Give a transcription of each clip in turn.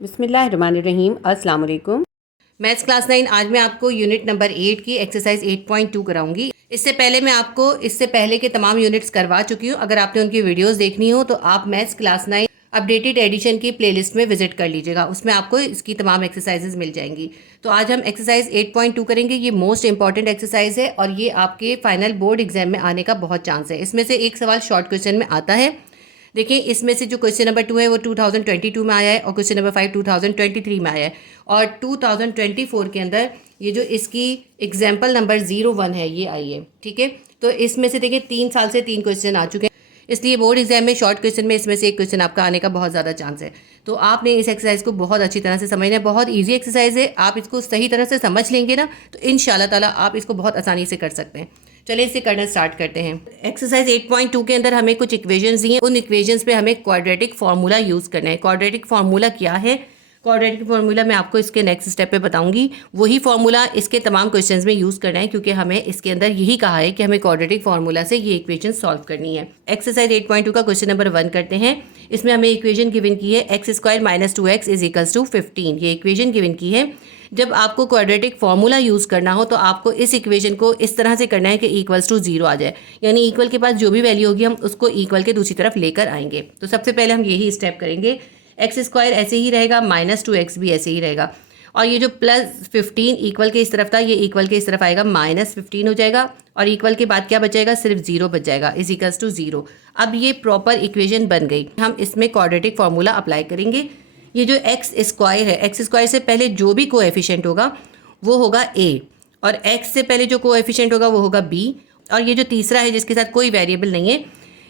बिस्मिल्लाहिर्रहमानिर्रहीम। अस्सलाम वालेकुम। मैथ्स क्लास 9 आज मैं आपको यूनिट नंबर 8 की एक्सरसाइज 8.2 कराऊंगी। इससे पहले मैं आपको इससे पहले के तमाम यूनिट्स करवा चुकी हूँ। अगर आपने उनकी वीडियोस देखनी हो तो आप मैथ्स क्लास 9 अपडेटेड एडिशन की प्लेलिस्ट में विजिट कर लीजिएगा, उसमें आपको इसकी तमाम एक्सरसाइजेज मिल जाएंगी। तो आज हम एक्सरसाइज 8.2 करेंगे। ये मोस्ट इंपॉर्टेंट एक्सरसाइज है और ये आपके फाइनल बोर्ड एग्जाम में आने का बहुत चांस है। इसमें से एक सवाल शॉर्ट क्वेश्चन में आता है। देखिए, इसमें से जो क्वेश्चन नंबर 2 है वो 2022 में आया है और क्वेश्चन नंबर 5 2023 में आया है। और 2024 के अंदर ये जो इसकी एग्जाम्पल नंबर 01 है ये आई है। ठीक है, तो इसमें से देखिए 3 साल से 3 क्वेश्चन आ चुके हैं, इसलिए बोर्ड एग्जाम में शॉर्ट क्वेश्चन में इसमें से एक क्वेश्चन आपका आने का बहुत ज़्यादा चांस है। तो आपने इस एक्सरसाइज को बहुत अच्छी तरह से समझना है। बहुत ईजी एक्सरसाइज है, आप इसको सही तरह से समझ लेंगे ना तो इंशाल्लाह ताला आप इसको बहुत आसानी से कर सकते हैं। चलिए इसे करना स्टार्ट करते हैं। एक्सरसाइज 8.2 के अंदर हमें कुछ इक्वेशंस दी हैं, उन इक्वेशंस पे हमें क्वाड्रेटिक फार्मूला यूज़ करना है। क्वाड्रेटिक फार्मूला क्या है? क्वाड्रेटिक फार्मूला मैं आपको इसके नेक्स्ट स्टेप पे बताऊंगी। वही फार्मूला इसके तमाम क्वेश्चंस में यूज़ करना है, क्योंकि हमें इसके अंदर यही कहा है कि हमें क्वाड्रेटिक फार्मूला से ये इक्वेशन सॉल्व करनी है। एक्सरसाइज 8.2 का क्वेश्चन नंबर 1 करते हैं। इसमें हमें इक्वेशन गिवन की है x² - 2x = 15। ये इक्वेशन गिवन की है। जब आपको क्वाड्रेटिक फार्मूला यूज़ करना हो तो आपको इस इक्वेशन को इस तरह से करना है कि =0 आ जाए, यानी इक्वल के पास जो भी वैल्यू होगी हम उसको इक्वल के दूसरी तरफ लेकर आएंगे। तो सबसे पहले हम यही स्टेप करेंगे। x² ऐसे ही रहेगा, -2x भी ऐसे ही रहेगा, और ये जो +15 इक्वल के इस तरफ था ये इक्वल के इस तरफ आएगा, -15 हो जाएगा, और इक्वल के बाद क्या बचेगा? सिर्फ 0 बच जाएगा, =0। अब ये प्रॉपर इक्वेशन बन गई। हम इसमें क्वाड्रेटिक फार्मूला अप्लाई करेंगे। ये जो x² है, x² से पहले जो भी कोएफिशिएंट होगा वो होगा a, और x से पहले जो कोएफिशिएंट होगा वो होगा b, और ये जो तीसरा है जिसके साथ कोई वेरिएबल नहीं है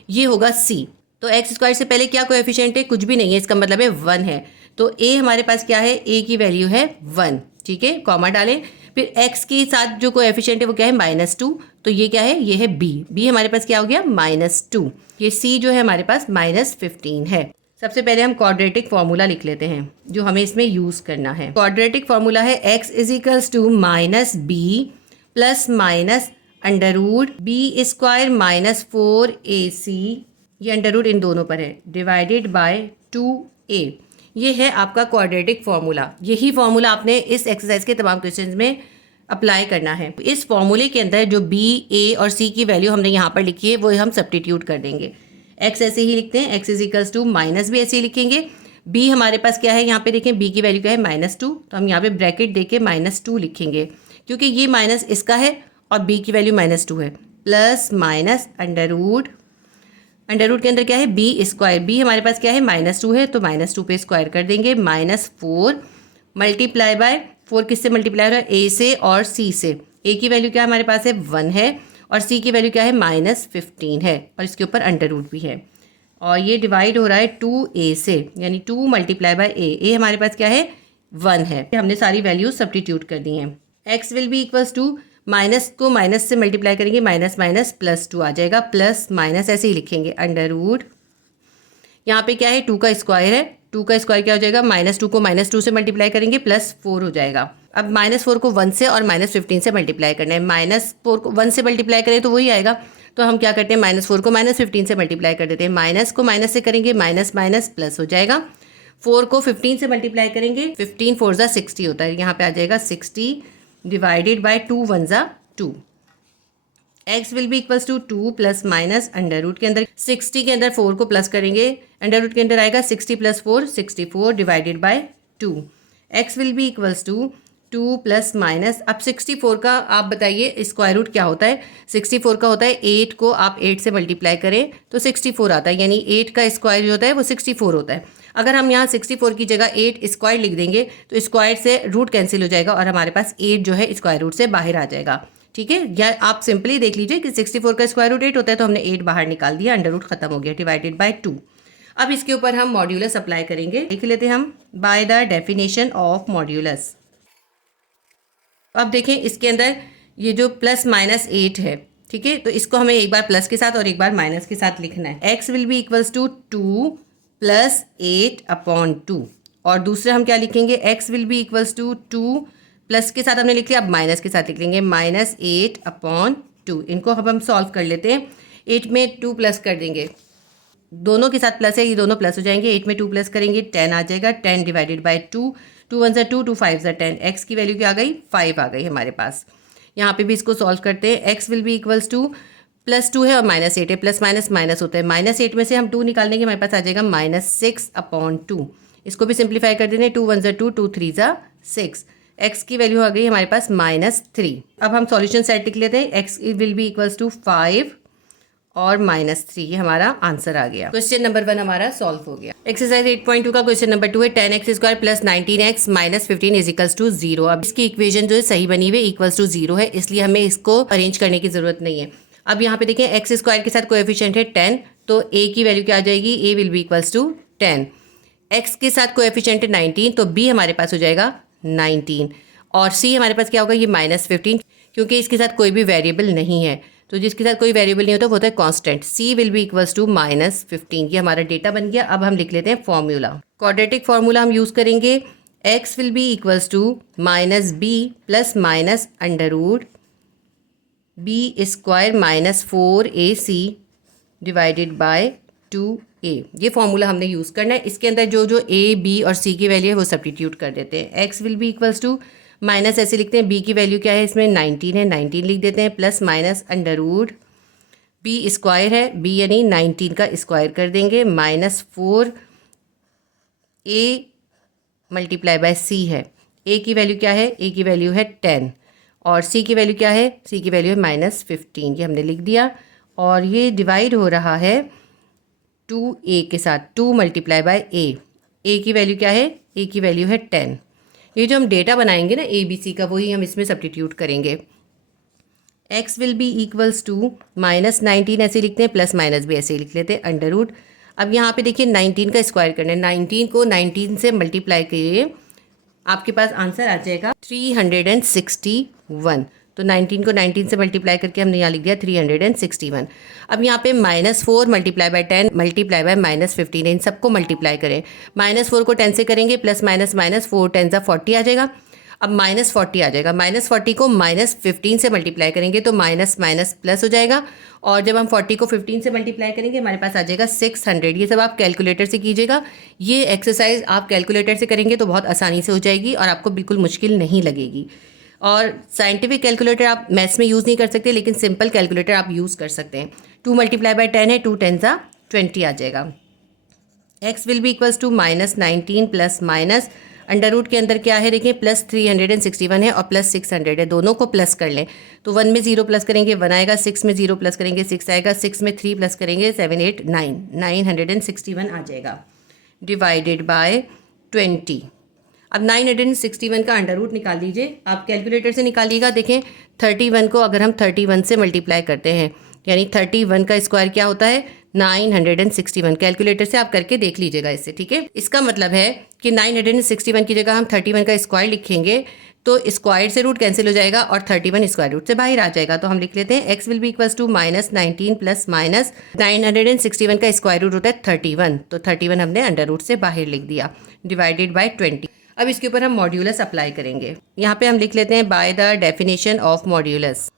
ये होगा c। तो x² से पहले क्या कोएफिशिएंट है? कुछ भी नहीं है, इसका मतलब है 1 है। तो a हमारे पास क्या है? a की वैल्यू है 1। ठीक है, कॉमा डालें। फिर x के साथ जो कोएफिशिएंट है वो क्या है? -2। तो ये क्या है? ये है b हमारे पास क्या हो गया? -2। ये c जो है हमारे पास -15 है। सबसे पहले हम क्वाड्रेटिक फार्मूला लिख लेते हैं जो हमें इसमें यूज़ करना है। क्वाड्रेटिक फार्मूला है x = -b ± (b² - 4ac), ये अंडर इन दोनों पर है, डिवाइडेड बाय 2a। ये है आपका क्वाड्रेटिक फार्मूला। यही फार्मूला आपने इस एक्सरसाइज के तमाम क्वेश्चंस में अप्लाई करना है। इस फार्मूले के अंदर जो b, a और c की वैल्यू हमने यहाँ पर लिखी है वो हम सब्स्टिट्यूट कर देंगे। x ऐसे ही लिखते हैं, x = माइनस भी ऐसे ही लिखेंगे। b हमारे पास क्या है? यहाँ पे देखें b की वैल्यू क्या है? -2। तो हम यहाँ पे ब्रैकेट देके -2 लिखेंगे, क्योंकि ये माइनस इसका है और b की वैल्यू -2 है। प्लस माइनस अंडर रूट के अंदर क्या है? b²। b हमारे पास क्या है? -2 है, तो -2 पे स्क्वायर कर देंगे। -4 मल्टीप्लाई बाय 4 किससे मल्टीप्लाई हो रहा है? a से और c से। a की वैल्यू क्या हमारे पास है? 1 है, और c की वैल्यू क्या है? -15 है, और इसके ऊपर अंडर रूट भी है, और ये डिवाइड हो रहा है 2a से, यानी 2 मल्टीप्लाई बाय a हमारे पास क्या है? 1 है। हमने सारी वैल्यूज सब्स्टिट्यूट कर दी हैं। x will be equals to, minus को माइनस से मल्टीप्लाई करेंगे, -2 आ जाएगा, प्लस माइनस ऐसे ही लिखेंगे, अंडर रूट यहाँ पे क्या है? 2 का स्क्वायर है, 2 का स्क्वायर क्या हो जाएगा? -2 को -2 से मल्टीप्लाई करेंगे, +4 हो जाएगा। अब -4 को 1 से और -15 से मल्टीप्लाई करना है। -4 को 1 से मल्टीप्लाई करें तो वही आएगा, तो हम क्या करते हैं? -4 को -15 से मल्टीप्लाई कर देते हैं। माइनस को माइनस से करेंगे, माइनस माइनस प्लस हो जाएगा। 4 को 15 से मल्टीप्लाई करेंगे, 15 4 ज़ा 60 होता है, यहाँ पे आ जाएगा 60 डिवाइडेड बाय 2 1 ज़ा 2। x will be equals to 2 plus minus under root के अंदर 60 के अंदर 4 को प्लस करेंगे, अंडर रूट के अंदर आएगा 60 + 4 64 divided by 2। x will be equals to 2 plus minus, अब 64 का आप बताइए स्क्वायर रूट क्या होता है? 64 का होता है 8 को आप 8 से मल्टीप्लाई करें तो 64 आता है, यानी 8 का स्क्वायर जो होता है वो 64 होता है। अगर हम यहाँ 64 की जगह 8 स्क्वायर लिख देंगे तो स्क्वायर से रूट कैंसिल हो जाएगा और हमारे पास 8 जो है स्क्वायर रूट से बाहर आ जाएगा। ठीक है, या आप सिंपली देख लीजिए कि 64 का स्क्वायर रूट 8 होता है, तो हमने 8 बाहर निकाल दिया, अंडर रूट खत्म हो गया, डिवाइडेड बाय 2। अब इसके ऊपर हम मॉड्यूलस अप्लाई करेंगे। लिख लेते हैं हम, bye the definition of modulus. अब देखें इसके अंदर ये जो +-8 है, ठीक है, तो इसको हमें एक बार प्लस के साथ और एक बार माइनस के साथ लिखना है। x will be equals to 2 + 8/2, और दूसरे हम क्या लिखेंगे? x will be equals to 2 plus के साथ हमने लिख लिया, अब माइनस के साथ लिख लेंगे, -8/2। इनको अब हम सॉल्व कर लेते हैं। 8 में 2 प्लस कर देंगे, दोनों के साथ प्लस है, ये दोनों प्लस हो जाएंगे। 8 में 2 प्लस करेंगे 10 आ जाएगा। 10 डिवाइडेड बाई 2, 2 1 2, 2 5 10। एक्स की वैल्यू क्या आ गई? 5 आ गई हमारे पास। यहाँ पे भी इसको सॉल्व करते हैं। X will be equals to +2 है और -8 है, प्लस माइनस माइनस होता है। -8 में से हम 2 निकाल देंगे, हमारे पास आ जाएगा -6/2। इसको भी सिंप्लीफाई कर देंगे। 2 1 2, 2 3 6। एक्स की वैल्यू आ गई हमारे पास -3। अब हम सॉल्यूशन सेट लिख लेते हैं। X will be equals to 5 और -3, ये हमारा आंसर आ गया। क्वेश्चन नंबर 1 हमारा सॉल्व हो गया। एक्सरसाइज 8.2 का क्वेश्चन नंबर 2 है 10x² + 19x - 15 = 0। अब इसकी इक्वेशन जो है सही बनी हुई इक्वल्स टू 0 है, इसलिए हमें इसको अरेंज करने की जरूरत नहीं है। अब यहाँ पे देखें x² के साथ कोएफिशिएंट है 10, तो a की वैल्यू क्या आ जाएगी? a will be equals to 10। x के साथ कोएफिशिएंट है 19, तो b हमारे पास हो जाएगा 19 और c हमारे पास क्या होगा? ये -15, क्योंकि इसके साथ कोई भी वेरिएबल नहीं है। तो जिसके साथ कोई वेरिएबल नहीं होता वो होता है constant. c will be equals to -15। ये हमारा डेटा बन गया। अब हम लिख लेते हैं फॉर्मूला। क्वाड्रेटिक फॉर्मूला हम यूज़ करेंगे। x will be equals to -b plus minus under b² - 4ac divided by 2a। ये फॉर्मूला हमने यूज़ करना है। इसके अंदर जो जो a, b और c की वैल्यू है वो सब्स्टिट्यूट कर देते हैं। x will be equals to minus ऐसे लिखते हैं, b की वैल्यू क्या है इसमें? 19 है, 19 लिख देते हैं, प्लस माइनस अंडर b² है, b यानी 19 का स्क्वायर कर देंगे, -4a मल्टीप्लाई बाय c है। a की वैल्यू क्या है? a की वैल्यू है 10 और c की वैल्यू क्या है? c की वैल्यू है -15। ये हमने लिख दिया और ये डिवाइड हो रहा है 2a के साथ, 2 मल्टीप्लाई बाय a की वैल्यू क्या है? a की वैल्यू है 10। ये जो हम डेटा बनाएंगे ना ए बी सी का, वही हम इसमें सब्स्टिट्यूट करेंगे। x will be equals to -19 ऐसे लिखते हैं, प्लस माइनस भी ऐसे ही लिख लेते हैं, अंडर। अब यहाँ पे देखिए 19 का स्क्वायर करना है। 19 को 19 से मल्टीप्लाई करिए, आपके पास आंसर आ जाएगा 361। तो 19 को 19 से मल्टीप्लाई करके हमने यहाँ लिख दिया 361। अब यहाँ पे -4 मल्टीप्लाई बाय 10 मल्टीप्लाई बाय -15, इन सबको मल्टीप्लाई करें। -4 को 10 से करेंगे, प्लस माइनस माइनस 4 10 40 आ जाएगा। अब -40 आ जाएगा। -40 को -15 से मल्टीप्लाई करेंगे तो माइनस माइनस प्लस हो जाएगा, और जब हम 40 को 15 से मल्टीप्लाई करेंगे हमारे पास आ जाएगा 600। ये सब आप कैलकुलेटर से कीजिएगा। ये एक्सरसाइज आप कैलकुलेटर से करेंगे तो बहुत आसानी से हो जाएगी और आपको बिल्कुल मुश्किल नहीं लगेगी। और साइंटिफिक कैलकुलेटर आप मैथ्स में यूज़ नहीं कर सकते, लेकिन सिंपल कैलकुलेटर आप यूज़ कर सकते हैं। 2 मल्टीप्लाई बाय 10 है, 2 10 20 आ जाएगा। x will be equals to -19 plus minus under के अंदर क्या है देखिए, प्लस 361 है और प्लस 600 है, दोनों को प्लस कर लें। तो 1 में 0 प्लस करेंगे 1 आएगा, 6 में 0 प्लस करेंगे 6 आएगा, 6 में 3 प्लस करेंगे 7 8 9 961 आ जाएगा, डिवाइडेड बाय 20। अब 961 का अंडर रूट निकाल लीजिए, आप कैलकुलेटर से निकालिएगा। देखें 31 को अगर हम 31 से मल्टीप्लाई करते हैं, यानी 31 का स्क्वायर क्या होता है? 961। कैलकुलेटर से आप करके देख लीजिएगा इससे, ठीक है। इसका मतलब है कि 961 की जगह हम 31 का स्क्वायर लिखेंगे तो स्क्वायर से रूट कैंसिल हो जाएगा और 31 स्क्वायर रूट से बाहर आ जाएगा। तो हम लिख लेते हैं x will be equals to -19 plus minus 961 का स्क्वायर रूट होता है 31, तो 31 हमने अंडर रूट से बाहर लिख दिया, डिवाइडेड बाय 20। अब इसके ऊपर हम मॉड्यूलस अप्लाई करेंगे। यहाँ पे हम लिख लेते हैं by the definition of modulus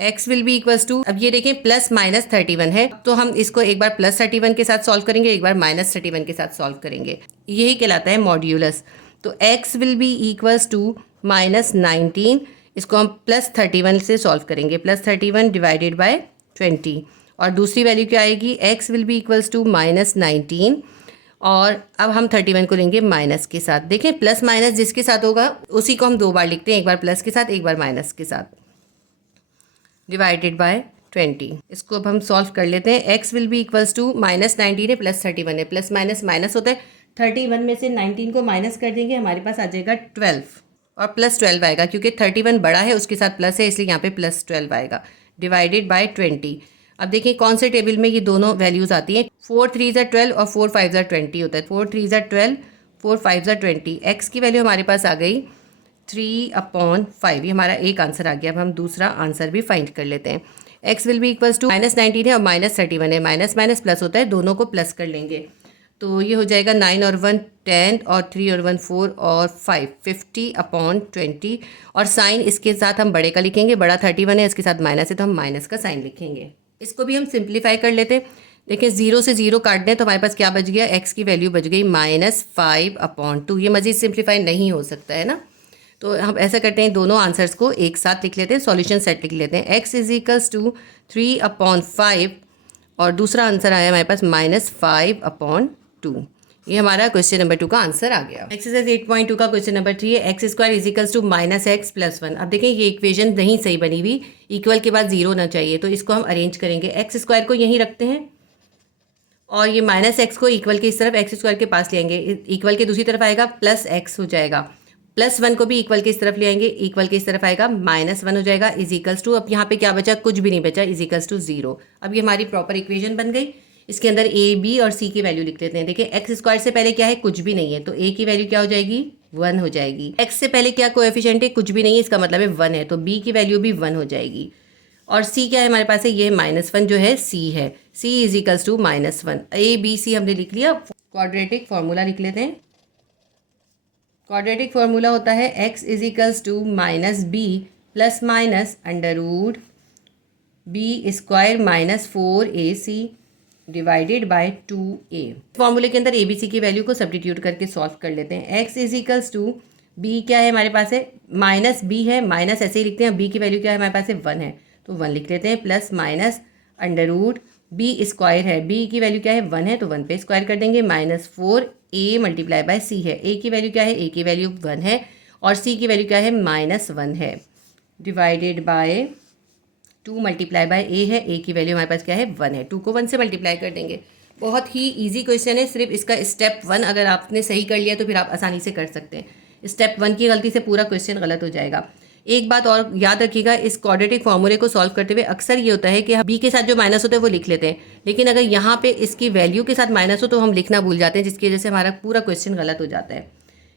x will be equals to, अब ये देखें प्लस माइनस 31 है, तो हम इसको एक बार प्लस 31 के साथ सॉल्व करेंगे, एक बार माइनस 31 के साथ सॉल्व करेंगे, यही कहलाता है मॉड्यूलस। तो x will be equals to -19, इसको हम प्लस 31 से सॉल्व करेंगे, प्लस 31 डिवाइडेड बाय 20, और दूसरी वैल्यू क्या आएगी? x will be equals to -19, और अब हम 31 को लेंगे माइनस के साथ। देखें प्लस माइनस जिसके साथ होगा उसी को हम दो बार लिखते हैं, एक बार प्लस के साथ एक बार माइनस के साथ, डिवाइडेड बाय 20। इसको अब हम सॉल्व कर लेते हैं। x will be equals to -19 है प्लस 31 है, प्लस माइनस माइनस होता है, 31 में से 19 को माइनस कर देंगे, हमारे पास आ जाएगा 12 और प्लस 12 आएगा, क्योंकि 31 बड़ा है उसके साथ प्लस है इसलिए यहाँ पे प्लस 12 आएगा, डिवाइडेड बाय 20। अब देखिए कौन से टेबल में ये दोनों वैल्यूज़ आती हैं। 4 3 12 और 4 5 20 होता है, 4 3 12 4 5 20। x की वैल्यू हमारे पास आ गई 3/5, ये हमारा एक आंसर आ गया। अब हम दूसरा आंसर भी फाइंड कर लेते हैं। x will be equals to -19 है और -31 है, माइनस माइनस प्लस होता है, दोनों को प्लस कर लेंगे, तो ये हो जाएगा 9 और 1 10 और 3 और 1 4 और 5 50/20, और साइन इसके साथ हम बड़े का लिखेंगे, बड़ा 31 है इसके साथ माइनस है तो हम माइनस का साइन लिखेंगे। इसको भी हम सिंप्लीफाई कर लेते हैं। देखिए 0 से 0 काट दें तो हमारे पास क्या बच गया, x की वैल्यू बच गई -5/2। ये मज़ीद सिंप्लीफाई नहीं हो सकता है ना, तो हम ऐसा करते हैं दोनों आंसर्स को एक साथ लिख लेते हैं, सॉल्यूशन सेट लिख लेते हैं। x = 3/5 और दूसरा आंसर आया हमारे पास -5/2। ये हमारा क्वेश्चन नंबर 2 का आंसर आ गया। एक्सरसाइज 8.2 का क्वेश्चन नंबर 3 है x² = -x + 1। अब देखें ये इक्वेशन नहीं सही बनी हुई, इक्वल के बाद 0 ना चाहिए, तो इसको हम अरेंज करेंगे। x² को यहीं रखते हैं और ये -x को इक्वल के इस तरफ x² के पास ले आएंगे, इक्वल के दूसरी तरफ आएगा +x हो जाएगा। +1 को भी इक्वल के इस तरफ ले आएंगे, इक्वल के इस तरफ आएगा -1 हो जाएगा = अब यहाँ पे क्या बचा, कुछ भी नहीं बचा, = 0। अब ये हमारी प्रॉपर इक्वेशन बन गई। इसके अंदर a, b और c की वैल्यू लिख लेते हैं। देखिए x² से पहले क्या है, कुछ भी नहीं है, तो a की वैल्यू क्या हो जाएगी, 1 हो जाएगी। x से पहले क्या कोएफिशिएंट है, कुछ भी नहीं है, इसका मतलब है 1 है, तो b की वैल्यू भी 1 हो जाएगी। और c क्या है हमारे पास है, ये -1 जो है c है, c = -1। a b c हमने लिख लिया। क्वाड्रेटिक फार्मूला लिख लेते हैं। क्वाड्रेटिक फार्मूला होता है x = -b ± (b² - 4ac) divided by 2a। फॉर्मूले के अंदर abc की वैल्यू को सब्स्टिट्यूट करके सॉल्व कर लेते हैं। x = b क्या है हमारे पास है, -b है, माइनस ऐसे ही लिखते हैं। b की वैल्यू क्या है हमारे पास है, 1 है, तो 1 लिख लेते हैं, ±√b² है, b की वैल्यू क्या है, 1 है, तो 1 पे स्क्वायर कर देंगे, -4a × c है। a की वैल्यू क्या है, a की वैल्यू 1 है और c की वैल्यू क्या है, -1 है, डिवाइडेड बाय 2 × a है। a की वैल्यू हमारे पास क्या है, 1 है, 2 को 1 से मल्टीप्लाई कर देंगे। बहुत ही इजी क्वेश्चन है, सिर्फ इसका स्टेप 1 अगर आपने सही कर लिया तो फिर आप आसानी से कर सकते हैं। स्टेप 1 की गलती से पूरा क्वेश्चन गलत हो जाएगा। एक बात और याद रखिएगा, इस क्वाड्रेटिक फॉर्मूले को सॉल्व करते हुए अक्सर ये होता है कि हम b के साथ जो माइनस होता है वो लिख लेते हैं, लेकिन अगर यहाँ पे इसकी वैल्यू के साथ माइनस हो तो हम लिखना भूल जाते हैं, जिसकी वजह से हमारा पूरा क्वेश्चन गलत हो जाता है।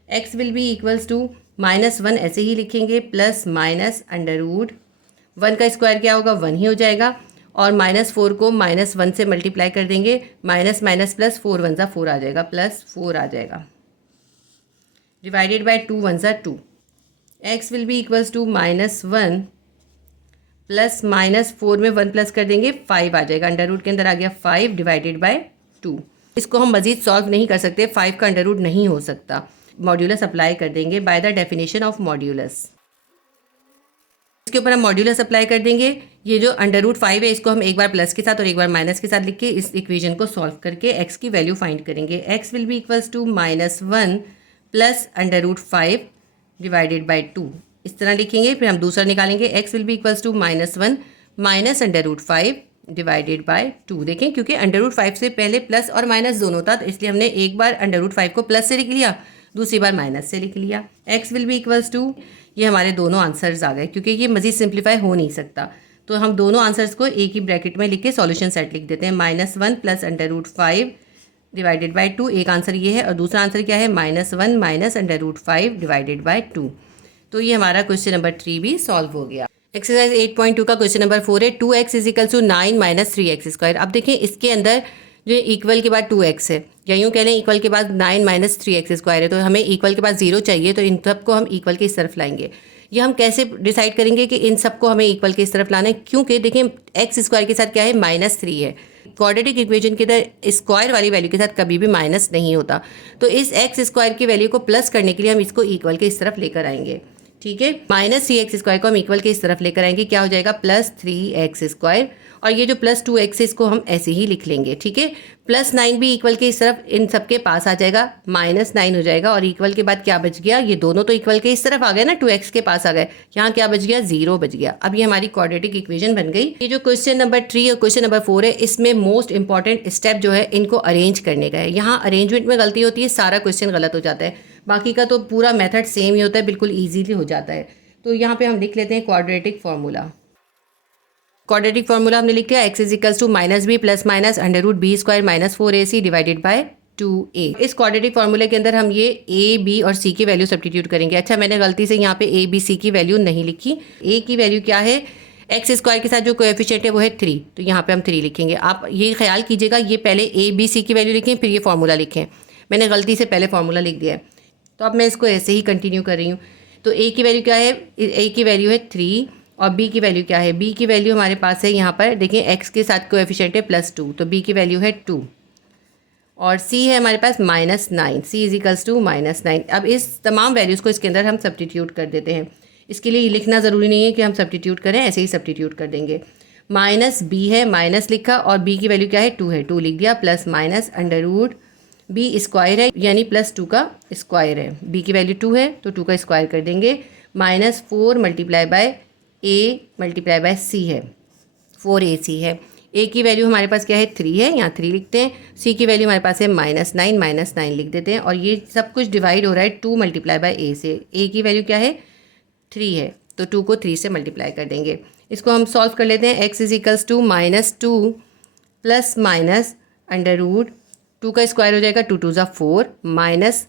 x will be equals to -1 ऐसे ही लिखेंगे, ±√1 का स्क्वायर क्या होगा, 1 ही हो जाएगा, और -4 को -1 से मल्टीप्लाई कर देंगे, माइनस प्लस 4 1 ज़ा 4 आ जाएगा, +4 आ जाएगा, डिवाइडेड बाय 2 1 ज़ा 2। x will be equals to -1 plus -4 में 1 प्लस कर देंगे, 5 आ जाएगा, अंडर रूट के अंदर आ गया 5 डिवाइडेड बाय 2। इसको हम मजीद सॉल्व नहीं कर सकते, 5 का अंडर रूट नहीं हो सकता। मॉड्यूलस अप्लाई कर देंगे bye the definition of modulus. इसके ऊपर हम मॉड्यूलस अप्लाई कर देंगे। ये जो √5 है इसको हम एक बार प्लस के साथ और एक बार माइनस के साथ लिख के इस इक्वेशन को सॉल्व करके x की वैल्यू फाइंड करेंगे। x will be equals to -1 plus √5 divided by 2, इस तरह लिखेंगे। फिर हम दूसरा निकालेंगे, x will be equals to -1 minus √5 divided by 2। देखें क्योंकि √5 से पहले प्लस और माइनस दोनों था, तो इसलिए हमने एक बार √5 को प्लस से लिख लिया, दूसरी बार माइनस से लिख लिया। x will be equals to, ये हमारे दोनों आंसर्स आ गए, क्योंकि ये मजीद सिंप्लीफाई हो नहीं सकता, तो हम दोनों आंसर्स को एक ही ब्रैकेट में लिख के सॉल्यूशन सेट लिख देते हैं। -1 प्लस √5 डिवाइडेड बाय 2, एक आंसर ये है, और दूसरा आंसर क्या है, -1 माइनस √5 डिवाइडेड बाय 2। तो ये हमारा क्वेश्चन नंबर 3 भी सॉल्व हो गया। एक्सरसाइज 8.2 का क्वेश्चन नंबर 4 है 2x = 9 - 3x²। अब देखें इसके अंदर जो इक्वल के बाद 2x है, या यूँ कह लें इक्वल के बाद 9 - 3x² है, तो हमें इक्वल के बाद 0 चाहिए, तो इन सब को हम इक्वल के इस तरफ लाएंगे। ये हम कैसे डिसाइड करेंगे कि इन सबको हमें इक्वल के इस तरफ लाना है, क्योंकि देखें x² के साथ क्या है, -3 है। क्वाड्रेटिक इक्वेशन के अंदर स्क्वायर वाली वैल्यू के साथ कभी भी माइनस नहीं होता, तो इस x² की वैल्यू को प्लस करने के लिए हम इसको इक्वल के इस तरफ लेकर आएंगे। ठीक है, -3x² को हम इक्वल के इस तरफ लेकर आएंगे, क्या हो जाएगा, +3x², और ये जो +2x है इसको हम ऐसे ही लिख लेंगे। ठीक है, +9 भी इक्वल के इस तरफ इन सबके पास आ जाएगा, -9 हो जाएगा, और इक्वल के बाद क्या बच गया, ये दोनों तो इक्वल के इस तरफ आ गए ना, 2x के पास आ गए, यहाँ क्या बच गया, 0 बच गया। अब ये हमारी क्वाड्रेटिक इक्वेशन बन गई। ये जो क्वेश्चन नंबर 3 और क्वेश्चन नंबर 4 है, इसमें मोस्ट इंपॉर्टेंट स्टेप जो है इनको अरेंज करने का है। यहाँ अरेंजमेंट में गलती होती है, सारा क्वेश्चन गलत हो जाता है, बाकी का तो पूरा मेथड सेम ही होता है, बिल्कुल ईजीली हो जाता है। तो यहाँ पे हम लिख लेते हैं क्वाड्रेटिक फार्मूला। क्वाड्रेटिक फार्मूला हमने लिख लिया, x = -b plus minus √b² - 4ac divided by 2a। इस क्वाड्रेटिक फार्मूले के अंदर हम ये a, b और c की वैल्यू सब्स्टिट्यूट करेंगे। अच्छा, मैंने गलती से यहाँ पे a, b, c की वैल्यू नहीं लिखी। a की वैल्यू क्या है, x² के साथ जो कोएफिशिएंट है वो है 3, तो यहाँ पे हम 3 लिखेंगे। आप ये ख्याल कीजिएगा, ये पहले a, b, c की वैल्यू लिखें, फिर ये फार्मूला लिखें। मैंने गलती से पहले फार्मूला लिख दिया है, तो अब मैं इसको ऐसे ही कंटिन्यू कर रही हूँ। तो a की वैल्यू क्या है, a की वैल्यू है 3, और b की वैल्यू क्या है, b की वैल्यू हमारे पास है यहाँ पर देखिए x के साथ कोएफिशिएंट है +2, तो b की वैल्यू है 2। और c है हमारे पास -9, c इजिकल्स टू -9। अब इस तमाम वैल्यूज़ को इसके अंदर हम सब्स्टिट्यूट कर देते हैं। इसके लिए लिखना ज़रूरी नहीं है कि हम सब्स्टिट्यूट करें, ऐसे ही सब्स्टिट्यूट कर देंगे। -b है, माइनस लिखा और b की वैल्यू क्या है 2 है, 2 लिख दिया, plus minus under root b square है यानी +2 का स्क्वायर है, b की वैल्यू 2 है तो 2 का स्क्वायर कर देंगे, -4 multiply by a multiply by c है, 4ac है। a की वैल्यू हमारे पास क्या है 3 है, यहाँ 3 लिखते हैं। c की वैल्यू हमारे पास है -9 लिख देते हैं। और ये सब कुछ डिवाइड हो रहा है 2 मल्टीप्लाई बाय a से। a की वैल्यू क्या है 3 है तो 2 को 3 से मल्टीप्लाई कर देंगे। इसको हम सॉल्व कर लेते हैं। x equals to -2 plus minus under root 2 का स्क्वायर हो जाएगा, 2 2 ज़ा 4 माइनस,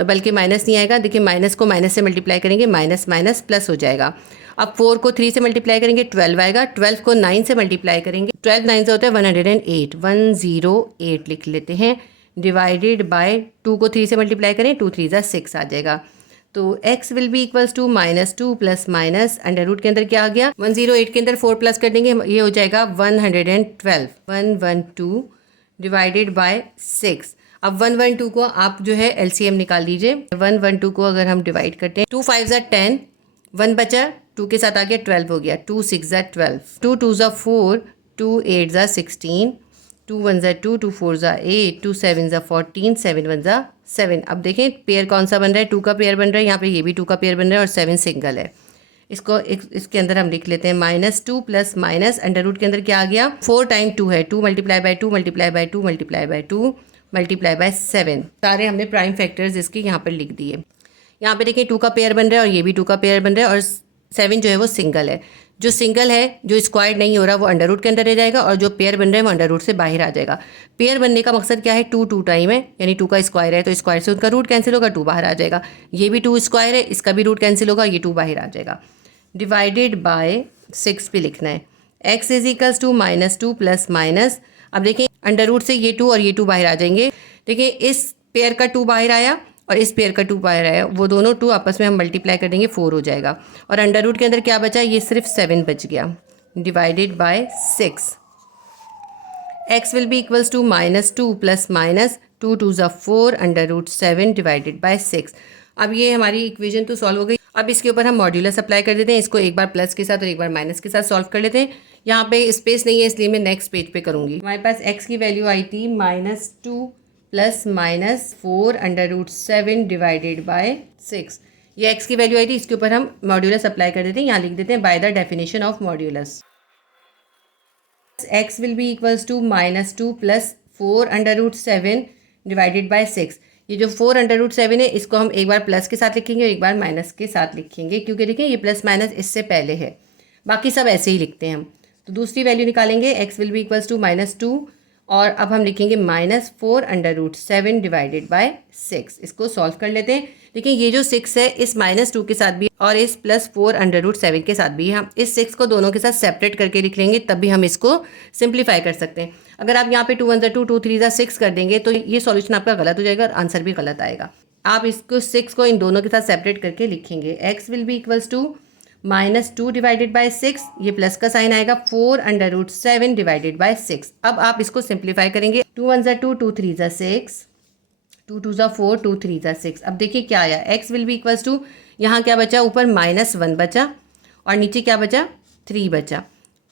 बल्कि माइनस नहीं आएगा, देखिए माइनस को माइनस से मल्टीप्लाई करेंगे, माइनस माइनस प्लस हो जाएगा। अब 4 को 3 से मल्टीप्लाई करेंगे 12 आएगा, 12 को 9 से मल्टीप्लाई करेंगे, 12 9 से होता है 108, 108 लिख लेते हैं, डिवाइडेड बाय 2 को 3 से मल्टीप्लाई करें, 2 3 ज़ा 6 आ जाएगा। तो x will be equals to -2 plus minus under root के अंदर क्या आ गया 108 के अंदर 4 प्लस कर देंगे, ये हो जाएगा 112, 112 डिवाइडेड बाय 6। अब 112 को आप जो है LCM निकाल लीजिए। 112 को अगर हम डिवाइड करते हैं 2 5 ज़ा 10, 1 बचा, 2 के साथ आ गया 12 हो गया, 2 6 ज़ा 12, 2 2 ज़ा 4, 2 8 ज़ा 16, 2 1 ज़ा 2, 2 4 ज़ा 8, 2 7 ज़ा 14, 7 1 ज़ा 7। अब देखें पेयर कौन सा बन रहा है, 2 का पेयर बन रहा है, यहाँ पे ये भी 2 का पेयर बन रहा है और 7 सिंगल है। इसको इसके अंदर हम लिख लेते हैं -2 प्लस माइनस अंडर रूट के अंदर क्या आ गया 4 टाइम 2 है, 2 multiply by 2 multiply by 2 multiply by 2 multiply bye 7। सारे हमने प्राइम फैक्टर्स इसके यहाँ पर लिख दिए। यहाँ पे देखिए 2 का पेयर बन रहा है और ये भी 2 का पेयर बन रहा है और 7 जो है वो सिंगल है। जो सिंगल है, जो स्क्वायर नहीं हो रहा, वो अंडर रूट के अंदर रह जाएगा और जो पेयर बन रहा है वो अंडर रूट से बाहर आ जाएगा। पेयर बनने का मकसद क्या है, 2 2 टाइम है, यानी 2 का स्क्वायर है तो स्क्वायर से उनका रूट कैंसिल होगा, 2 बाहर आ जाएगा। ये भी 2 स्क्वायर है, इसका भी रूट कैंसिल होगा, ये 2 बाहर आ जाएगा। डिवाइडेड बाय 6 पे लिखना है। x equals to -2 plus minus, अब देखिए अंडर रूट से ये 2 और ये 2 बाहर आ जाएंगे। देखिए इस पेयर का 2 बाहर आया और इस पेयर का 2 बाहर आया, वो दोनों 2 आपस में हम मल्टीप्लाई कर देंगे, 4 हो जाएगा। और अंडर रूट के अंदर क्या बचा, ये सिर्फ 7 बच गया, divided by 6। x will be equals to -2 plus minus 2 2 ज़ा 4 अंडर रूट 7 डिवाइडेड बाय 6। अब ये हमारी इक्वेशन तो सॉल्व हो गई। अब इसके ऊपर हम मॉड्यूलस अप्लाई कर देते हैं। इसको एक बार प्लस के साथ और एक बार माइनस के साथ सॉल्व कर लेते हैं। यहाँ पे स्पेस नहीं है इसलिए मैं नेक्स्ट पेज पे करूँगी। हमारे पास x की वैल्यू आई थी -2 plus minus 4 under root 7 divided by 6। ये x की वैल्यू आई थी, इसके ऊपर हम मॉड्यूलस अप्लाई कर देते हैं। यहाँ लिख देते हैं by the definition of modulus. x will be equals to -2 plus 4 under root 7 divided by 6। ये जो 4 अंडर रूट 7 है, इसको हम एक बार प्लस के साथ लिखेंगे और एक बार माइनस के साथ लिखेंगे, क्योंकि देखिए ये प्लस माइनस इससे पहले है, बाकी सब ऐसे ही लिखते हैं हम। तो दूसरी वैल्यू निकालेंगे, x will be equals to -2 और अब हम लिखेंगे -4 अंडर रूट 7 डिवाइडेड बाय 6। इसको सॉल्व कर लेते हैं। देखिए ये जो 6 है इस -2 के साथ भी और इस +4 अंडर रूट 7 के साथ भी, हम इस 6 को दोनों के साथ सेपरेट करके लिख लेंगे, तब भी हम इसको सिंप्लीफाई कर सकते हैं। अगर आप यहाँ पे 2 1 ज़ा 2, 2 3 ज़ा 6 कर देंगे तो ये सॉल्यूशन आपका गलत हो जाएगा और आंसर भी गलत आएगा। आप इसको 6 को इन दोनों के साथ सेपरेट करके लिखेंगे। x will be equals to -2 divided by 6, ये प्लस का साइन आएगा, 4 अंडर रूट 7 डिवाइडेड बाय 6। अब आप इसको सिंप्लीफाई करेंगे, 2 1 ज़ा 2, 2 3 ज़ा 6, 2 2 ज़ा 4, 2 3 ज़ा 6। अब देखिए क्या आया, x will be equals to, यहाँ क्या बचा, ऊपर -1 बचा और नीचे क्या बचा 3 बचा,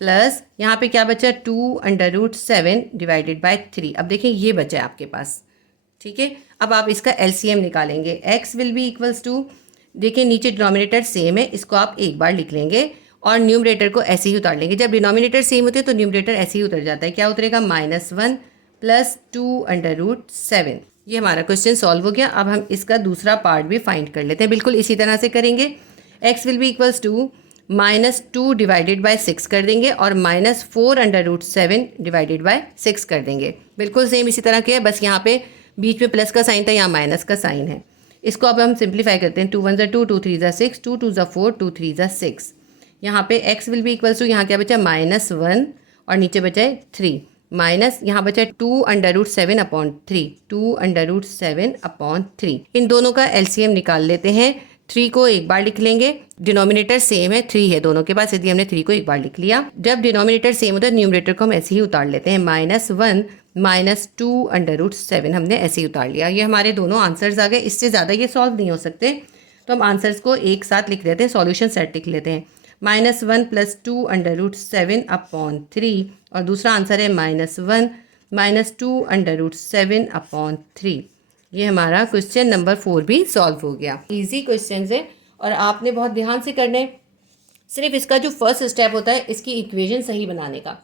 प्लस यहाँ पे क्या बचा 2 अंडर रूट 7 डिवाइडेड बाय 3। अब देखिए ये बचा है आपके पास, ठीक है। अब आप इसका LCM निकालेंगे। x will be equals to, देखिए नीचे डिनोमिनेटर सेम है, इसको आप एक बार लिख लेंगे और न्यूमरेटर को ऐसे ही उतार लेंगे। जब डिनोमिनेटर सेम होते हैं तो न्यूमरेटर ऐसे ही उतर जाता है। क्या उतरेगा, -1 प्लस 2 अंडर रूट 7। ये हमारा क्वेश्चन सॉल्व हो गया। अब हम इसका दूसरा पार्ट भी फाइंड कर लेते हैं, बिल्कुल इसी तरह से करेंगे। x will be equals to -2 divided by 6 कर देंगे और -4 अंडर रूट 7 डिवाइडेड बाय 6 कर देंगे। बिल्कुल सेम इसी तरह के है, बस यहाँ पे बीच में प्लस का साइन था, यहाँ माइनस का साइन है। इसको अब हम सिंप्लीफाई करते हैं। 2 1 ज़ा 2, 2 3 ज़ा 6, 2 2 ज़ा 4, 2 3 ज़ा 6। यहाँ पे x will be equals to, यहाँ क्या बचा -1 और नीचे बचा है 3, माइनस यहाँ बचा है 2 under root 7 upon 3, 2 under root 7 upon 3। इन दोनों का LCM निकाल लेते हैं। 3 को एक बार लिख लेंगे। डिनोमिनेटर सेम है, 3 है दोनों के पास, यदि हमने 3 को एक बार लिख लिया। जब डिनोमिनेटर सेम होता है न्यूमरेटर को हम ऐसे ही उतार लेते हैं, -1 -2 √7 हमने ऐसे ही उतार लिया। ये हमारे दोनों आंसर्स आ गए। इससे ज़्यादा ये सॉल्व नहीं हो सकते, तो हम आंसर्स को एक साथ लिख देते हैं, सॉल्यूशन सेट लिख लेते हैं। -1 + 2 √7/3 और दूसरा आंसर है -1 -2 √7/3। ये हमारा क्वेश्चन नंबर 4 भी सॉल्व हो गया। इजी क्वेश्चन है और आपने बहुत ध्यान से करने। सिर्फ इसका जो फर्स्ट स्टेप होता है इसकी इक्वेशन सही बनाने का,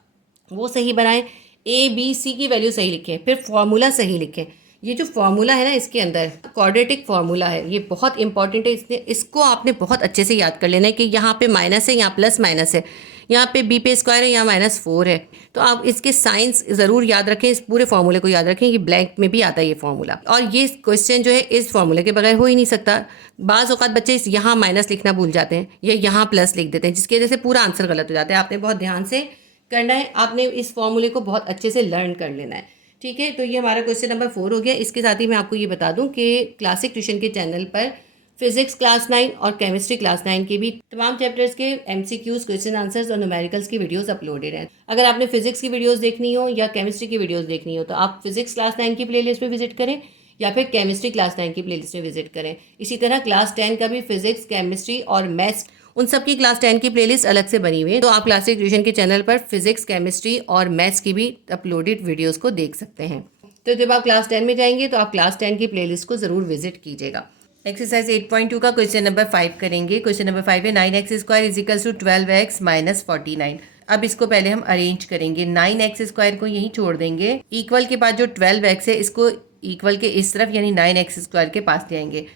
वो सही बनाएं। ABC की वैल्यू सही लिखें, फिर फॉर्मूला सही लिखें। ये जो फॉर्मूला है ना, इसके अंदर क्वाड्रेटिक फॉर्मूला है, ये बहुत इंपॉर्टेंट है। इसको आपने बहुत अच्छे से याद कर लेना है कि यहाँ पे माइनस है, यहाँ प्लस माइनस है, यहाँ पे b पे स्क्वायर है, यहाँ -4 है। तो आप इसके साइंस ज़रूर याद रखें, इस पूरे फॉर्मूले को याद रखें। ये ब्लैंक में भी आता है ये फॉर्मूला, और ये क्वेश्चन जो है इस फॉर्मूले के बगैर हो ही नहीं सकता। बाज़ औक़ात बच्चे यहाँ माइनस लिखना भूल जाते हैं या यहाँ प्लस लिख देते हैं, जिसकी वजह से पूरा आंसर गलत हो जाता है। आपने बहुत ध्यान से करना है, आपने इस फॉर्मूले को बहुत अच्छे से लर्न कर लेना है, ठीक है। तो ये हमारा क्वेश्चन नंबर 4 हो गया। इसके साथ ही मैं आपको ये बता दूं कि क्लासिक ट्यूशन के चैनल पर फिजिक्स क्लास 9 और केमिस्ट्री क्लास 9 के भी तमाम चैप्टर्स के MCQs, क्वेश्चन आंसर्स और न्यूमेरिकल्स की वीडियोस अपलोडेड हैं। अगर आपने फिजिक्स की वीडियोस देखनी हो या केमिस्ट्री की वीडियोस देखनी हो तो आप फिजिक्स क्लास 9 की प्लेलिस्ट पे विजिट करें या फिर केमिस्ट्री क्लास 9 की प्लेलिस्ट में विजिट करें। इसी तरह क्लास 10 का भी फिजिक्स, केमिस्ट्री और मैथ्स, उन सब की क्लास 10 की प्लेलिस्ट अलग से बनी हुई है। तो आप क्लासिक ट्यूशन के चैनल पर फिजिक्स, केमिस्ट्री और मैथ्स की भी अपलोडेड वीडियोस को देख सकते हैं। तो जब आप क्लास 10 में जाएंगे तो आप क्लास 10 की प्लेलिस्ट को जरूर विजिट कीजिएगा। एक्सरसाइज 8.2 का क्वेश्चन नंबर 5 करेंगे। क्वेश्चन नंबर 5 है 9x² = 12x - 49। अब इसको पहले हम अरेंज करेंगे। 9x² को यहीं छोड़ देंगे, इक्वल के बाद जो 12x है इसको इक्वल के इस तरफ यानी 9x² के पास ले आएंगे।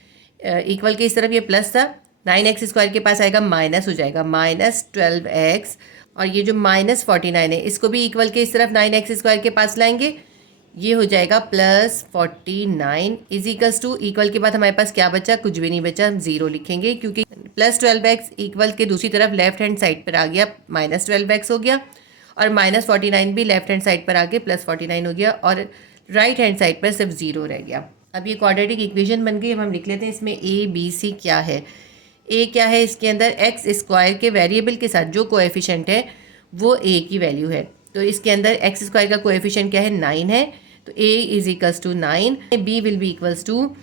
इक्वल के इस तरफ ये प्लस था, 9x² के पास आएगा माइनस हो जाएगा, -12x। और ये जो -49 है इसको भी इक्वल के इस तरफ 9x² के पास लाएंगे, ये हो जाएगा +49 = इक्वल के बाद हमारे पास क्या बचा, कुछ भी नहीं बचा, हम 0 लिखेंगे क्योंकि +12x इक्वल के दूसरी तरफ लेफ्ट हैंड साइड पर आ गया, -12x हो गया, और -49 भी लेफ्ट हैंड साइड पर आके +49 हो गया, और राइट हैंड साइड पर सिर्फ 0 रह गया। अब ये क्वाड्रेटिक इक्वेशन बन गई। अब हम लिख लेते हैं इसमें ABC क्या है। A क्या है, इसके अंदर x² के वेरिएबल के साथ जो कोएफिशिएंट है वो A की वैल्यू है। तो इसके अंदर x² का कोएफिशिएंट क्या है, 9 है, तो A = 9। B will be equals to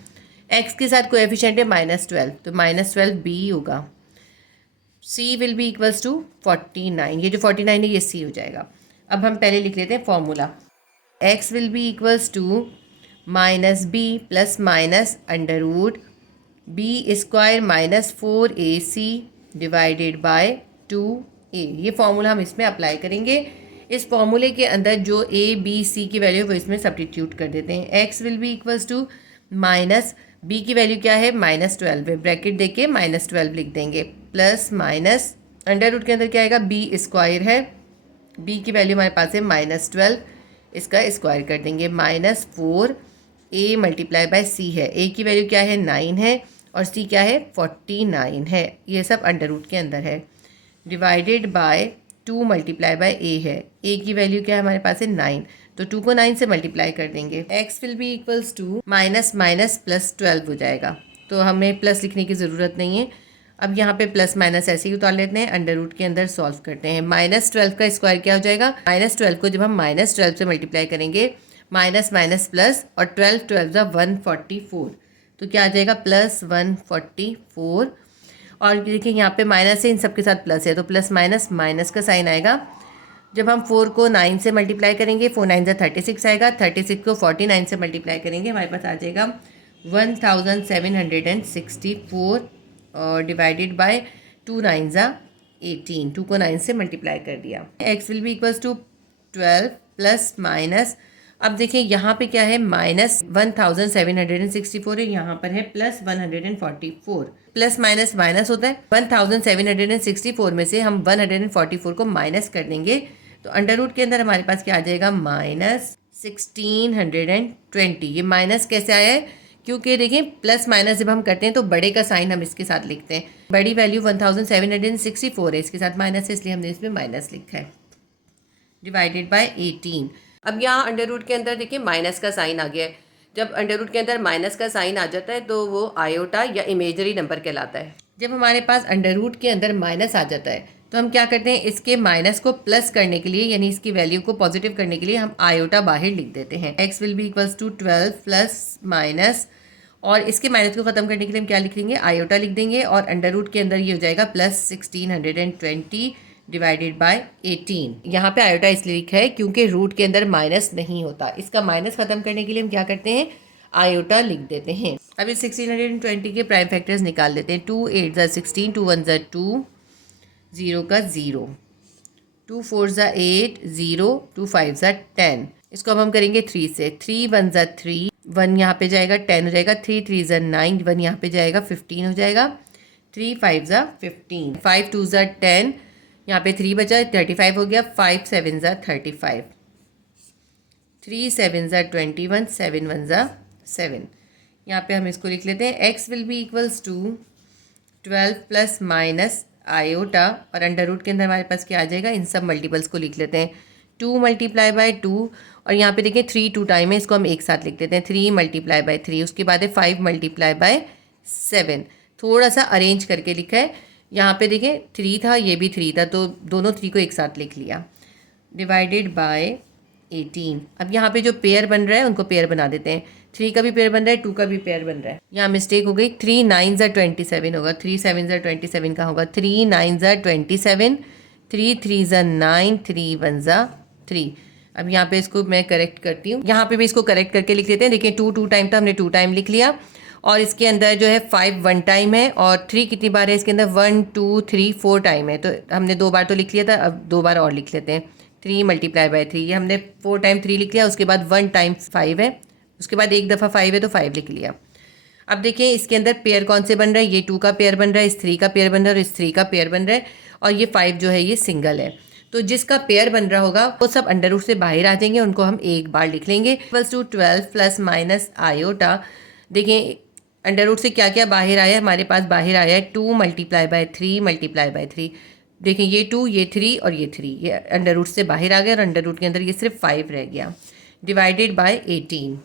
x के साथ कोएफिशिएंट है -12, तो -12B होगा। C will be equals to 49, ये जो 49 है ये C हो जाएगा। अब हम पहले लिख लेते हैं formula. x will be equals to -b + (√b² - 4ac / 2a। ये फॉर्मूला हम इसमें अप्लाई करेंगे। इस फॉर्मूले के अंदर जो A B C की वैल्यू है वो इसमें सब्स्टिट्यूट कर देते हैं। x will be equals to -b की वैल्यू क्या है, -12 है, ब्रैकेट देके -12 लिख देंगे, प्लस माइनस अंडर रूट के अंदर क्या आएगा, b² है, b की वैल्यू हमारे पास है -12, इसका स्क्वायर कर देंगे, -4a × c है। a की वैल्यू क्या है, 9 है, और c क्या है, 49 है। ये सब अंडर रूट के अंदर है, डिवाइडेड बाय 2 × a है। a की वैल्यू क्या है हमारे पास है 9, तो 2 को 9 से मल्टीप्लाई कर देंगे। x will be equals to -12 हो जाएगा, तो हमें प्लस लिखने की ज़रूरत नहीं है। अब यहाँ पे प्लस माइनस ऐसे ही उतार लेते हैं, अंडर रूट के अंदर सॉल्व करते हैं। -12 का स्क्वायर क्या हो जाएगा, -12 को जब हम -12 से मल्टीप्लाई करेंगे, माइनस माइनस प्लस, और 12 12 144, तो क्या आ जाएगा, +144। और देखिए यहाँ पे माइनस है, इन सब के साथ प्लस है, तो प्लस माइनस माइनस का साइन आएगा। जब हम 4 को 9 से मल्टीप्लाई करेंगे, 4 9 36 आएगा, 36 को 49 से मल्टीप्लाई करेंगे, हमारे पास आ जाएगा 1764, और डिवाइडेड बाय 2 9 18, 2 को 9 से मल्टीप्लाई कर दिया। x will be equals to 12 plus minus, अब देखिए यहाँ पे क्या है, -1764 है, यहाँ पर है +144। प्लस माइनस माइनस होता है, 1764 में से हम 144 को माइनस कर देंगे, तो अंडर रूट के अंदर हमारे पास क्या आ जाएगा, -1620। ये माइनस कैसे आया है, क्योंकि देखिए प्लस माइनस जब हम करते हैं तो बड़े का साइन हम इसके साथ लिखते हैं। बड़ी वैल्यू 1764 है, इसके साथ माइनस है, इसलिए हमने इसमें माइनस लिखा है, डिवाइडेड बाय 18। अब यहाँ अंडर रूट के अंदर देखिए माइनस का साइन आ गया है, जब अंडर रूट के अंदर माइनस का साइन आ जाता है तो वो आयोटा या इमेजरी नंबर कहलाता है। जब हमारे पास अंडर रूट के अंदर माइनस आ जाता है तो हम क्या करते हैं, इसके माइनस को प्लस करने के लिए यानी इसकी वैल्यू को पॉजिटिव करने के लिए हम आयोटा बाहर लिख देते हैं। x will be equals to 12 plus minus, और इसके माइनस को ख़त्म करने के लिए हम क्या लिख देंगे, आयोटा लिख देंगे, और अंडर रूट के अंदर ये हो जाएगा प्लस 1620 डिवाइडेड बाय 18। यहाँ पे आयोटा इसलिए लिखा है क्योंकि रूट के अंदर माइनस नहीं होता। इसका माइनस ख़त्म करने के लिए हम क्या करते हैं, आयोटा लिख देते हैं। अब इस 1620 के प्राइम फैक्टर्स निकाल लेते हैं। 2 8 ज़ा 16, 2 1 ज़ा 2, 0 का 0, 2 4 ज़ा 8, 0, 2 5 ज़ा 10। इसको अब हम करेंगे 3 से। 3 1 ज़ा 3, 1 यहाँ पे जाएगा 10 हो जाएगा। 3 3 ज़ा 9, 1 यहाँ पे जाएगा 15 हो जाएगा। 3 5 ज़ा 15, 5 2 ज़ा 10, यहाँ पे 3 बचा 35 हो गया। 5 7 ज़ा 35, 3 7 ज़ा 21, 7 1 ज़ा 7। यहाँ पे हम इसको लिख लेते हैं। x will be equals to 12 plus minus iota, और अंडर रूट के अंदर हमारे पास क्या आ जाएगा, इन सब मल्टीपल्स को लिख लेते हैं। 2 मल्टीप्लाई बाय 2, और यहाँ पे देखिए 3 2 टाइम है, इसको हम एक साथ लिख लेते हैं। 3 मल्टीप्लाई बाय 3, उसके बाद है 5 मल्टीप्लाई बाय 7। थोड़ा सा अरेंज करके लिखा है। यहाँ पे देखिए 3 था, ये भी 3 था, तो दोनों 3 को एक साथ लिख लिया। Divided by 18। अब यहाँ पे जो पेयर बन रहा है उनको पेयर बना देते हैं। 3 का भी पेयर बन रहा है, 2 का भी पेयर बन रहा है। यहाँ मिस्टेक हो गई, 3 9 ज़ा 27 होगा, 3 7 ज़ा 27 का होगा। 3 9 ज़ा 27, 3 3 ज़ा 9, 3 1 ज़ा 3। अब यहाँ पे इसको मैं करेक्ट करती हूँ, यहाँ पे भी इसको करेक्ट करके लिख लेते हैं। देखिए 2 2 टाइम था, हमने 2 टाइम लिख लिया, और इसके अंदर जो है 5 1 टाइम है, और 3 कितनी बार है इसके अंदर, 1 2 3 4 टाइम है, तो हमने 2 बार तो लिख लिया था, अब 2 बार और लिख लेते हैं। 3 मल्टीप्लाई बाय 3, ये हमने 4 टाइम 3 लिख लिया, उसके बाद 1 टाइम 5 है, उसके बाद एक दफ़ा 5 है तो 5 लिख लिया। अब देखिए इसके अंदर पेयर कौन से बन रहा है, ये 2 का पेयर बन रहा है, इस 3 का पेयर बन रहा है, और इस 3 का पेयर बन रहा है, और ये 5 जो है ये सिंगल है। तो जिसका पेयर बन रहा होगा वो सब अंडर रूट से बाहर आ जाएंगे, उनको हम एक बार लिख लेंगे। Equals to 12 plus minus iota. देखिए अंडर रूट से क्या क्या बाहर आया है, हमारे पास बाहर आया है 2 मल्टीप्लाई बाय 3 मल्टीप्लाई बाय 3। देखिए ये 2 ये 3 और ये 3, ये अंडर रूट से बाहर आ गया, और अंडर रूट के अंदर ये सिर्फ 5 रह गया। Divided by 18।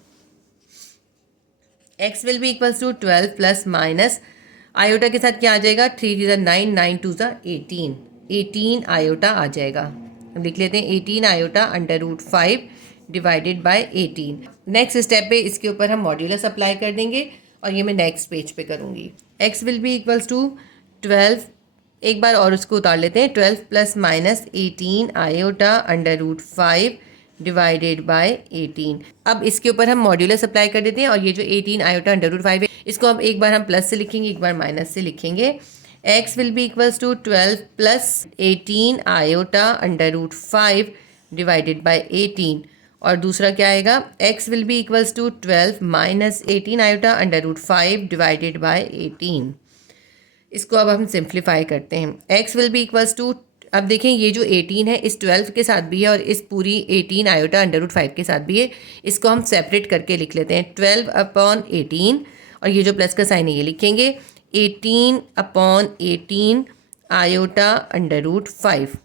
x will be equals to 12 plus minus iota के साथ क्या आ जाएगा, 3 3 ज़ा 9, 9 2 ज़ा 18, 18 आयोटा आ जाएगा। हम लिख लेते हैं 18 iota under root 5 divided by 18। Next step पे इसके ऊपर हम मॉड्यूलस अप्लाई कर देंगे, और ये मैं नेक्स्ट पेज पे करूँगी। x will be equals to 12, एक बार और उसको उतार लेते हैं। 12 plus minus 18 iota under root 5 divided by 18। अब इसके ऊपर हम मॉड्यूलस अप्लाई कर देते हैं, और ये जो 18 आयोटा अंडर रूट 5 है, इसको अब एक बार हम प्लस से लिखेंगे, एक बार माइनस से लिखेंगे। x will be equals to 12 plus 18 iota under root 5 divided by 18, और दूसरा क्या आएगा, x will be equals to 12 minus 18 iota under root 5 divided by 18। इसको अब हम सिंप्लीफाई करते हैं। x will be equals to, अब देखें ये जो 18 है इस 12 के साथ भी है, और इस पूरी 18 आयोटा अंडर रूट 5 के साथ भी है। इसको हम सेपरेट करके लिख लेते हैं। 12 अपॉन 18, और ये जो प्लस का साइन है ये लिखेंगे। 18 अपॉन 18 आयोटा अंडर रूट 5,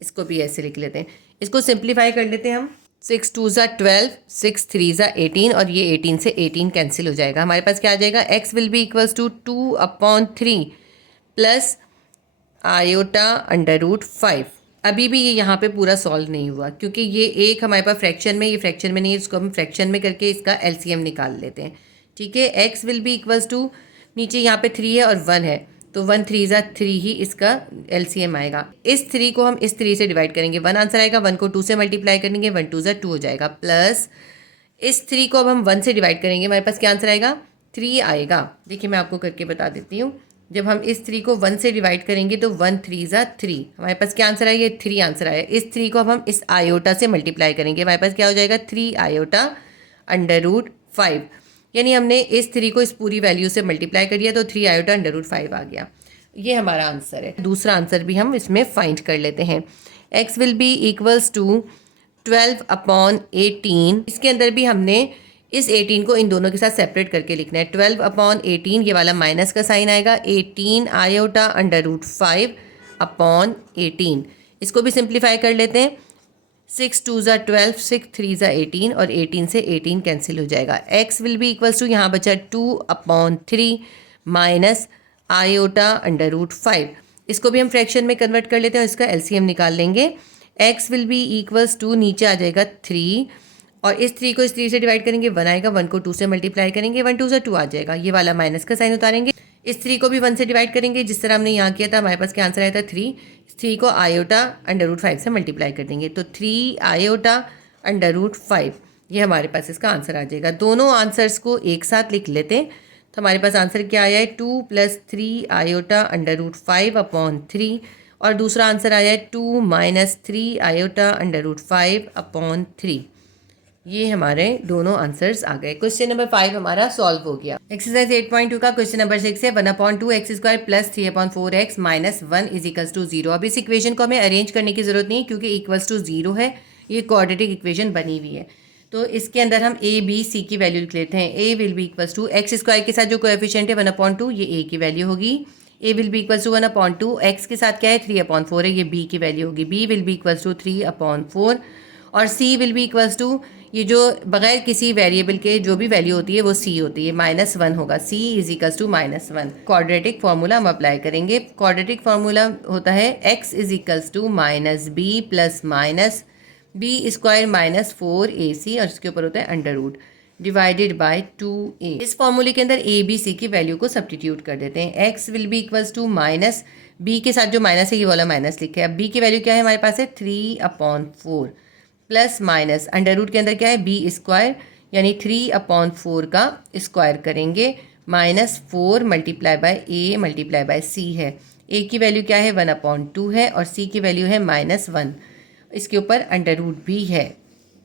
इसको भी ऐसे लिख लेते हैं। इसको सिंप्लीफाई कर लेते हैं हम। 6 2 ज़ा 12, 6 3 ज़ा 18, और ये 18 से 18 कैंसिल हो जाएगा। हमारे पास क्या आ जाएगा, x will be equals to 2 upon 3 plus iota under root 5। अभी भी ये यहाँ पे पूरा सॉल्व नहीं हुआ, क्योंकि ये एक हमारे पास फ्रैक्शन में, ये फ्रैक्शन में नहीं है, इसको हम फ्रैक्शन में करके इसका एलसीएम निकाल लेते हैं। ठीक है, x will be equals to, नीचे यहाँ पे 3 है और 1 है, तो 1 3 ज़ा 3 ही इसका एलसीएम आएगा। इस 3 को हम इस 3 से डिवाइड करेंगे, 1 आंसर आएगा। 1 को 2 से मल्टीप्लाई करेंगे, 1 2 ज़ा 2 हो जाएगा, प्लस इस 3 को अब हम 1 से डिवाइड करेंगे, हमारे पास क्या आंसर आएगा, 3 आएगा। देखिए मैं आपको करके बता देती हूँ। जब हम इस 3 को 1 से डिवाइड करेंगे तो 1 3 ज़ा 3, हमारे पास क्या आंसर आया, ये 3 आंसर आया। इस 3 को अब हम इस आयोटा से मल्टीप्लाई करेंगे, हमारे पास क्या हो जाएगा, 3 आयोटा अंडर रूट 5। यानी हमने इस 3 को इस पूरी वैल्यू से मल्टीप्लाई कर दिया, तो 3 आयोटा अंडर रूट 5 आ गया। ये हमारा आंसर है। दूसरा आंसर भी हम इसमें फाइंड कर लेते हैं। x will be equals to 12 upon 18, इसके अंदर भी हमने इस 18 को इन दोनों के साथ सेपरेट करके लिखना है। 12 अपॉन 18, ये वाला माइनस का साइन आएगा। 18 आयोटा अंडर रूट 5 अपॉन 18, इसको भी सिंप्लीफाई कर लेते हैं। 6 2 ज़ा 12, 6 3 ज़ा 18 और 18 से 18 कैंसिल हो जाएगा। x will be equals to यहाँ बचा 2/3 माइनस आयोटा अंडर रूट 5। इसको भी हम फ्रैक्शन में कन्वर्ट कर लेते हैं और इसका एलसीएम निकाल लेंगे। x will be equals to नीचे आ जाएगा 3 और इस 3 को इस 3 से डिवाइड करेंगे 1 आएगा, 1 को 2 से मल्टीप्लाई करेंगे, 1 2 से 2 आ जाएगा। ये वाला माइनस का साइन उतारेंगे, इस 3 को भी 1 से डिवाइड करेंगे जिस तरह हमने यहाँ किया था। हमारे पास क्या आंसर आया था 3। 3 को आयोटा अंडर रूट 5 से मल्टीप्लाई कर देंगे तो 3 आयोटा अंडर रूट 5, ये हमारे पास इसका आंसर आ जाएगा। दोनों आंसर्स को एक साथ लिख लेते हैं तो हमारे पास आंसर क्या आया है 2 + 3 आयोटा अंडर रूट 5/3 और दूसरा आंसर आया है 2 - 3 आयोटा अंडर रूट 5/3। ये हमारे दोनों आंसर्स आ गए। क्वेश्चन नंबर 5 हमारा सॉल्व हो गया। एक्सरसाइज 8.2 का क्वेश्चन नंबर 6 है 1/2x² + 3/4x - 1 = 0। अब इस इक्वेशन को हमें अरेंज करने की जरूरत नहीं है क्योंकि इक्वल्स टू 0 है, ये क्वाड्रेटिक इक्वेशन बनी हुई है। तो इसके अंदर हम a b c की वैल्यू लिख लेते हैं। a will be equals to x² के साथ जो कोएफिशिएंट है 1/2, ये a की वैल्यू होगी। a will be equals to 1/2, x के साथ क्या है 3/4 है, ये b की वैल्यू होगी। b will be equals to 3/4 और c will be equals to, ये जो बगैर किसी वेरिएबल के जो भी वैल्यू होती है वो c होती है, -1 होगा। c = -1। क्वाड्रेटिक फार्मूला हम अप्लाई करेंगे। क्वाड्रेटिक फार्मूला होता है x = -b + -b² - 4ac और इसके ऊपर होता है under root divided by 2a। इस फॉर्मूले के अंदर a b c की वैल्यू को सब्स्टिट्यूट कर देते हैं। x will be equals to minus b के साथ जो माइनस है ये वाला माइनस लिखे। अब b की वैल्यू क्या है हमारे पास है 3/4 प्लस माइनस अंडर रूट के अंदर क्या है b² यानी 3/4 का स्क्वायर करेंगे -4 × a × c है। a की वैल्यू क्या है 1/2 है और c की वैल्यू है -1। इसके ऊपर अंडर रूट भी है,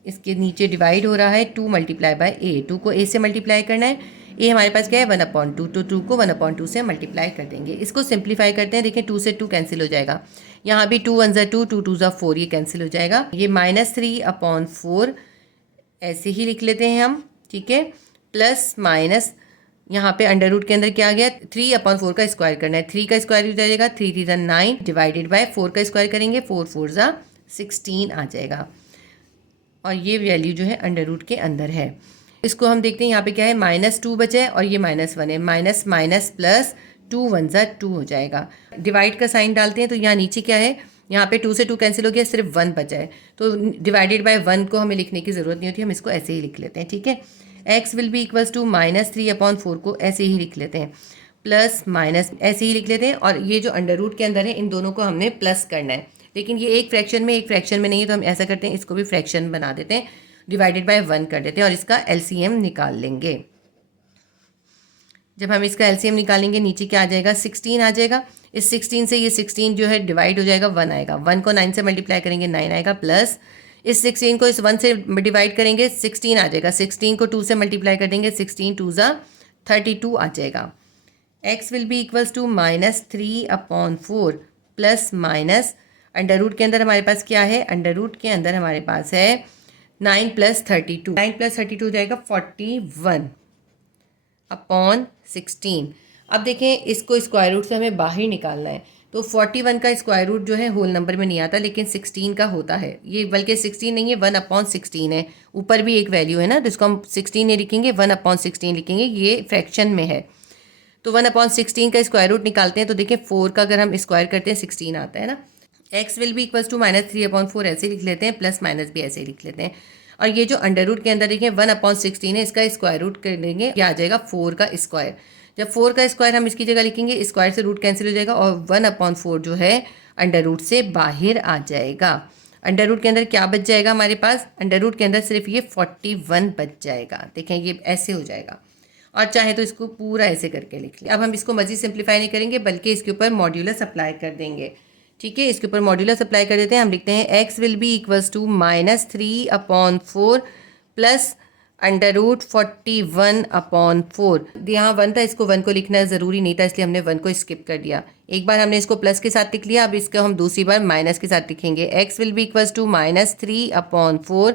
इसके नीचे डिवाइड हो रहा है 2 × a। 2 को a से मल्टीप्लाई करना है, a हमारे पास क्या है 1/2, तो 2 को 1/2 से मल्टीप्लाई कर देंगे। इसको सिंप्लीफाई करते हैं, देखिए 2 से 2 कैंसिल हो जाएगा। यहाँ भी 2 1 ज़ा 2, 2 2 ज़ा 4, ये कैंसिल हो जाएगा। ये -3/4 ऐसे ही लिख लेते हैं हम, ठीक है। प्लस माइनस यहाँ पे अंडर रूट के अंदर क्या आ गया 3/4 का स्क्वायर करना है, 3 का स्क्वायर हो जाएगा 3 3 ज़ा 9 डिवाइडेड बाय 4 का स्क्वायर करेंगे 4 4 ज़ा 16 आ जाएगा और ये वैल्यू जो है अंडर रूट के अंदर है। इसको हम देखते हैं यहाँ पे क्या है -2 बचा है और ये -1 है, माइनस माइनस प्लस 2 1 ज़ा 2 हो जाएगा। डिवाइड का साइन डालते हैं तो यहाँ नीचे क्या है, यहाँ पे 2 से 2 कैंसिल हो गया, सिर्फ 1 बचा है तो डिवाइडेड बाय 1 को हमें लिखने की ज़रूरत नहीं होती, हम इसको ऐसे ही लिख लेते हैं, ठीक है। x will be equals to -3/4 को ऐसे ही लिख लेते हैं, प्लस माइनस ऐसे ही लिख लेते हैं और ये जो अंडर रूट के अंदर है इन दोनों को हमने प्लस करना है, लेकिन ये एक फ्रैक्शन में नहीं है तो हम ऐसा करते हैं इसको भी फ्रैक्शन बना देते हैं, डिवाइडेड बाय 1 कर देते हैं और इसका एलसीएम निकाल लेंगे। जब हम इसका एलसीएम निकालेंगे नीचे क्या आ जाएगा 16 आ जाएगा। इस 16 से ये 16 जो है डिवाइड हो जाएगा 1 आएगा, 1 को 9 से मल्टीप्लाई करेंगे 9 आएगा, प्लस इस 16 को इस 1 से डिवाइड करेंगे 16 आ जाएगा, 16 को 2 से मल्टीप्लाई कर देंगे 16 2 ज़ा 32 आ जाएगा। x will be equals to -3/4 plus minus under root के अंदर हमारे पास क्या है, अंडर रूट के अंदर हमारे पास है 9 + 32, 9 + 32 हो जाएगा 41/16। अब देखें इसको स्क्वायर रूट से हमें बाहर निकालना है तो 41 का स्क्वायर रूट जो है होल नंबर में नहीं आता लेकिन 16 का होता है, ये बल्कि 16 नहीं है 1/16 है, ऊपर भी एक वैल्यू है ना तो इसको हम 16 नहीं लिखेंगे 1/16 लिखेंगे, ये फ्रैक्शन में है तो 1/16 का स्क्वायर रूट निकालते हैं तो देखिए 4 का अगर हम स्क्वायर करते हैं 16 आता है ना। x will be equals to -3/4 ऐसे लिख लेते हैं, प्लस माइनस भी ऐसे लिख लेते हैं और ये जो अंडर रूट के अंदर देखिए 1/16 है, इसका स्क्वायर रूट कर लेंगे, क्या आ जाएगा 4 का स्क्वायर। जब 4 का स्क्वायर हम इसकी जगह लिखेंगे स्क्वायर से रूट कैंसिल हो जाएगा और 1/4 जो है अंडर रूट से बाहर आ जाएगा। अंडर रूट के अंदर क्या बच जाएगा हमारे पास, अंडर रूट के अंदर सिर्फ ये 41 बच जाएगा, देखें ये ऐसे हो जाएगा और चाहे तो इसको पूरा ऐसे करके लिख लें। अब हम इसको मज़ीद सिंप्लीफाई नहीं करेंगे बल्कि इसके ऊपर मॉड्यूलस अप्लाई कर देंगे, ठीक है। इसके ऊपर मॉड्यूलस अप्लाई कर देते हैं, हम लिखते हैं x will be equals to -3/4 plus under root 41/4। यहाँ 1 था, इसको 1 को लिखना ज़रूरी नहीं था इसलिए हमने 1 को स्किप कर दिया। एक बार हमने इसको प्लस के साथ लिख लिया, अब इसको हम दूसरी बार माइनस के साथ लिखेंगे। x will be equals to -3/4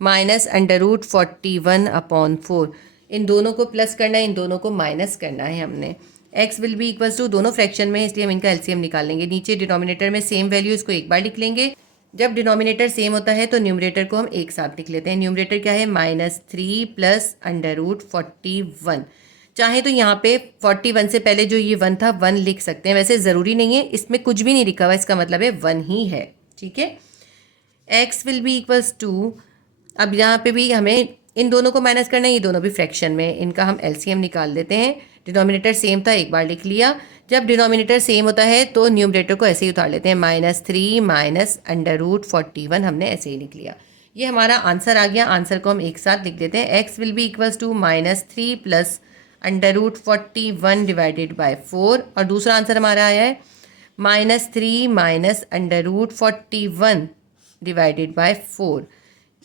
minus under root 41/4। इन दोनों को प्लस करना है, इन दोनों को माइनस करना है हमने। x will be equals to, दोनों फ्रैक्शन में है इसलिए हम इनका एलसीएम निकाल लेंगे। नीचे डिनोमिनेटर में सेम वैल्यू, इसको एक बार लिख लेंगे जब डिनोमिनेटर सेम होता है तो न्यूमरेटर को हम एक साथ लिख लेते हैं। न्यूमरेटर क्या है, -3 प्लस √41। चाहे तो यहाँ पे 41 से पहले जो ये 1 था 1 लिख सकते हैं, वैसे ज़रूरी नहीं है, इसमें कुछ भी नहीं लिखा हुआ, इसका मतलब है 1 ही है। ठीक है, x will be equals to, अब यहाँ पे भी हमें इन दोनों को माइनस करना है, ये दोनों भी फ्रैक्शन में, इनका हम एलसीएम निकाल देते हैं। डिनोमिनेटर सेम था, एक बार लिख लिया। जब डिनोमिनेटर सेम होता है तो न्यूमरेटर को ऐसे ही उतार लेते हैं, -3 माइनस √41 हमने ऐसे ही लिख लिया। ये हमारा आंसर आ गया। आंसर को हम एक साथ लिख देते हैं, x will be equals to -3 plus √41 divided by 4, और दूसरा आंसर हमारा आया है -3 माइनस √41 डिवाइडेड बाय 4।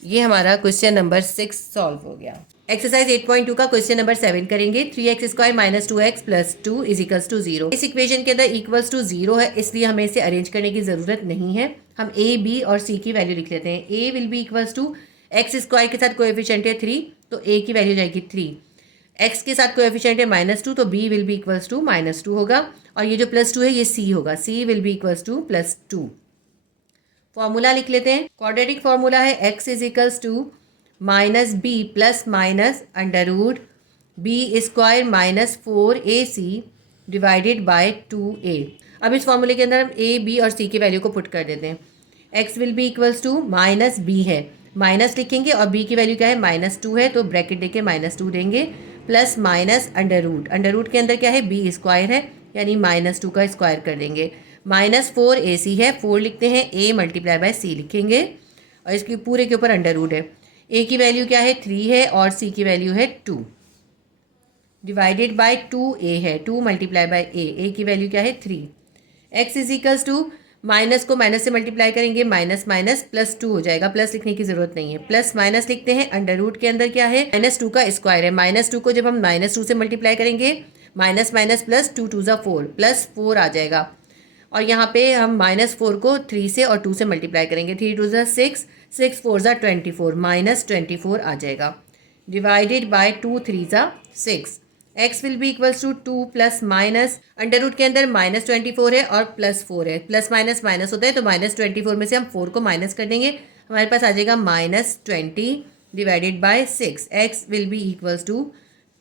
ये हमारा क्वेश्चन नंबर 6 सॉल्व हो गया। एक्सरसाइज 8.2 का क्वेश्चन नंबर 7 करेंगे। 3x² minus 2x plus 2 is equals to 0। इस इक्वेशन के अंदर इक्वल्स टू 0 है, इसलिए हमें इसे अरेंज करने की जरूरत नहीं है। हम a, b और c की वैल्यू लिख लेते हैं। a will be equals to x² के साथ कोएफिशिएंट है 3, तो a की वैल्यू जाएगी 3। x के साथ कोएफिशिएंट है -2, तो b will be equals to -2 होगा, और ये जो +2 है ये c होगा, c will be equals to +2। Formula लिख लेते हैं। क्वाड्रेटिक फॉर्मूला है x is equals to -b plus minus √b² minus 4ac divided by 2a। अब इस फॉर्मूले के अंदर हम a, b और c की वैल्यू को पुट कर देते हैं। x will be equals to -b है, माइनस लिखेंगे, और b की वैल्यू क्या है, -2 है, तो ब्रैकेट देके -2 देंगे, प्लस माइनस अंडर रूट के अंदर क्या है, b² है, यानी -2 का स्क्वायर कर देंगे। -4ac है, 4 लिखते हैं, a मल्टीप्लाई बाय c लिखेंगे, और इसके पूरे के ऊपर अंडर रूट है। a की वैल्यू क्या है, 3 है, और c की वैल्यू है 2, डिवाइडेड बाय 2a है, 2 मल्टीप्लाई बाय a की वैल्यू क्या है 3। x is equals to, minus को माइनस से मल्टीप्लाई करेंगे, माइनस माइनस +2 हो जाएगा, प्लस लिखने की जरूरत नहीं है, प्लस माइनस लिखते हैं। अंडर रूट के अंदर क्या है, -2 का स्क्वायर है, -2 को जब हम -2 से मल्टीप्लाई करेंगे, माइनस माइनस प्लस 2 2 ज़ा 4, +4 आ जाएगा, और यहाँ पे हम -4 को 3 से और 2 से मल्टीप्लाई करेंगे, 3 2 ज़ा 6, 6 4 ज़ा 24, -24 आ जाएगा, डिवाइडेड बाय 2 3 ज़ा 6। x will be equals to 2 plus minus, under root के अंदर -24 है और +4 है, प्लस माइनस माइनस होता है, तो -24 में से हम 4 को माइनस कर देंगे, हमारे पास आ जाएगा -20 divided by 6। x will be equals to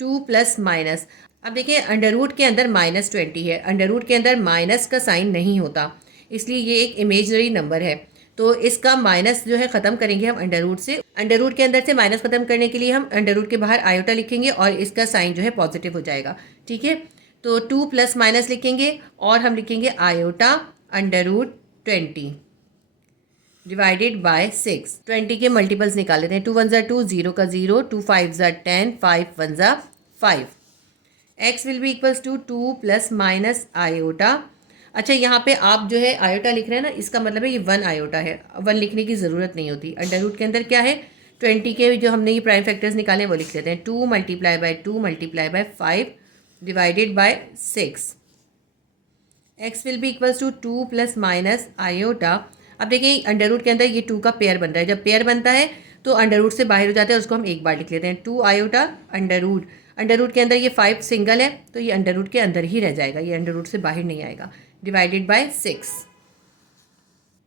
2 plus minus. अब देखिए अंडर रूट के अंदर -20 है, अंडर रूट के अंदर माइनस का साइन नहीं होता, इसलिए ये एक इमेजनरी नंबर है, तो इसका माइनस जो है ख़त्म करेंगे हम अंडर रूट से। अंडर रूट के अंदर से माइनस खत्म करने के लिए हम अंडर रूट के बाहर आयोटा लिखेंगे, और इसका साइन जो है पॉजिटिव हो जाएगा। ठीक है, तो 2 प्लस माइनस लिखेंगे, और हम लिखेंगे आयोटा √20 डिवाइडेड बाय 6। 20 के मल्टीपल्स निकाल लेते हैं, 2 1 ज़ा 2, 0 का 0, 2 5 ज़ा 10, 5 1 ज़ा 5। x will be equals to 2 plus minus iota. अच्छा, यहाँ पे आप जो है आयोटा लिख रहे हैं ना, इसका मतलब है ये 1 आयोटा है, 1 लिखने की ज़रूरत नहीं होती। अंडर रूट के अंदर क्या है, 20 के जो हमने ये प्राइम फैक्टर्स निकाले वो लिख लेते हैं, 2 multiply by 2 multiply by 5 divided by 6। x will be equals to 2 plus minus iota. अब देखिए अंडर रूट के अंदर ये 2 का पेयर बन रहा है, जब पेयर बनता है तो अंडर रूट से बाहर हो जाता है, उसको हम एक बार लिख लेते हैं, 2 आयोटा अंडर रूट के अंदर ये 5 सिंगल है, तो ये अंडर रूट के अंदर ही रह जाएगा, ये अंडर रूट से बाहर नहीं आएगा, डिवाइडेड बाय 6।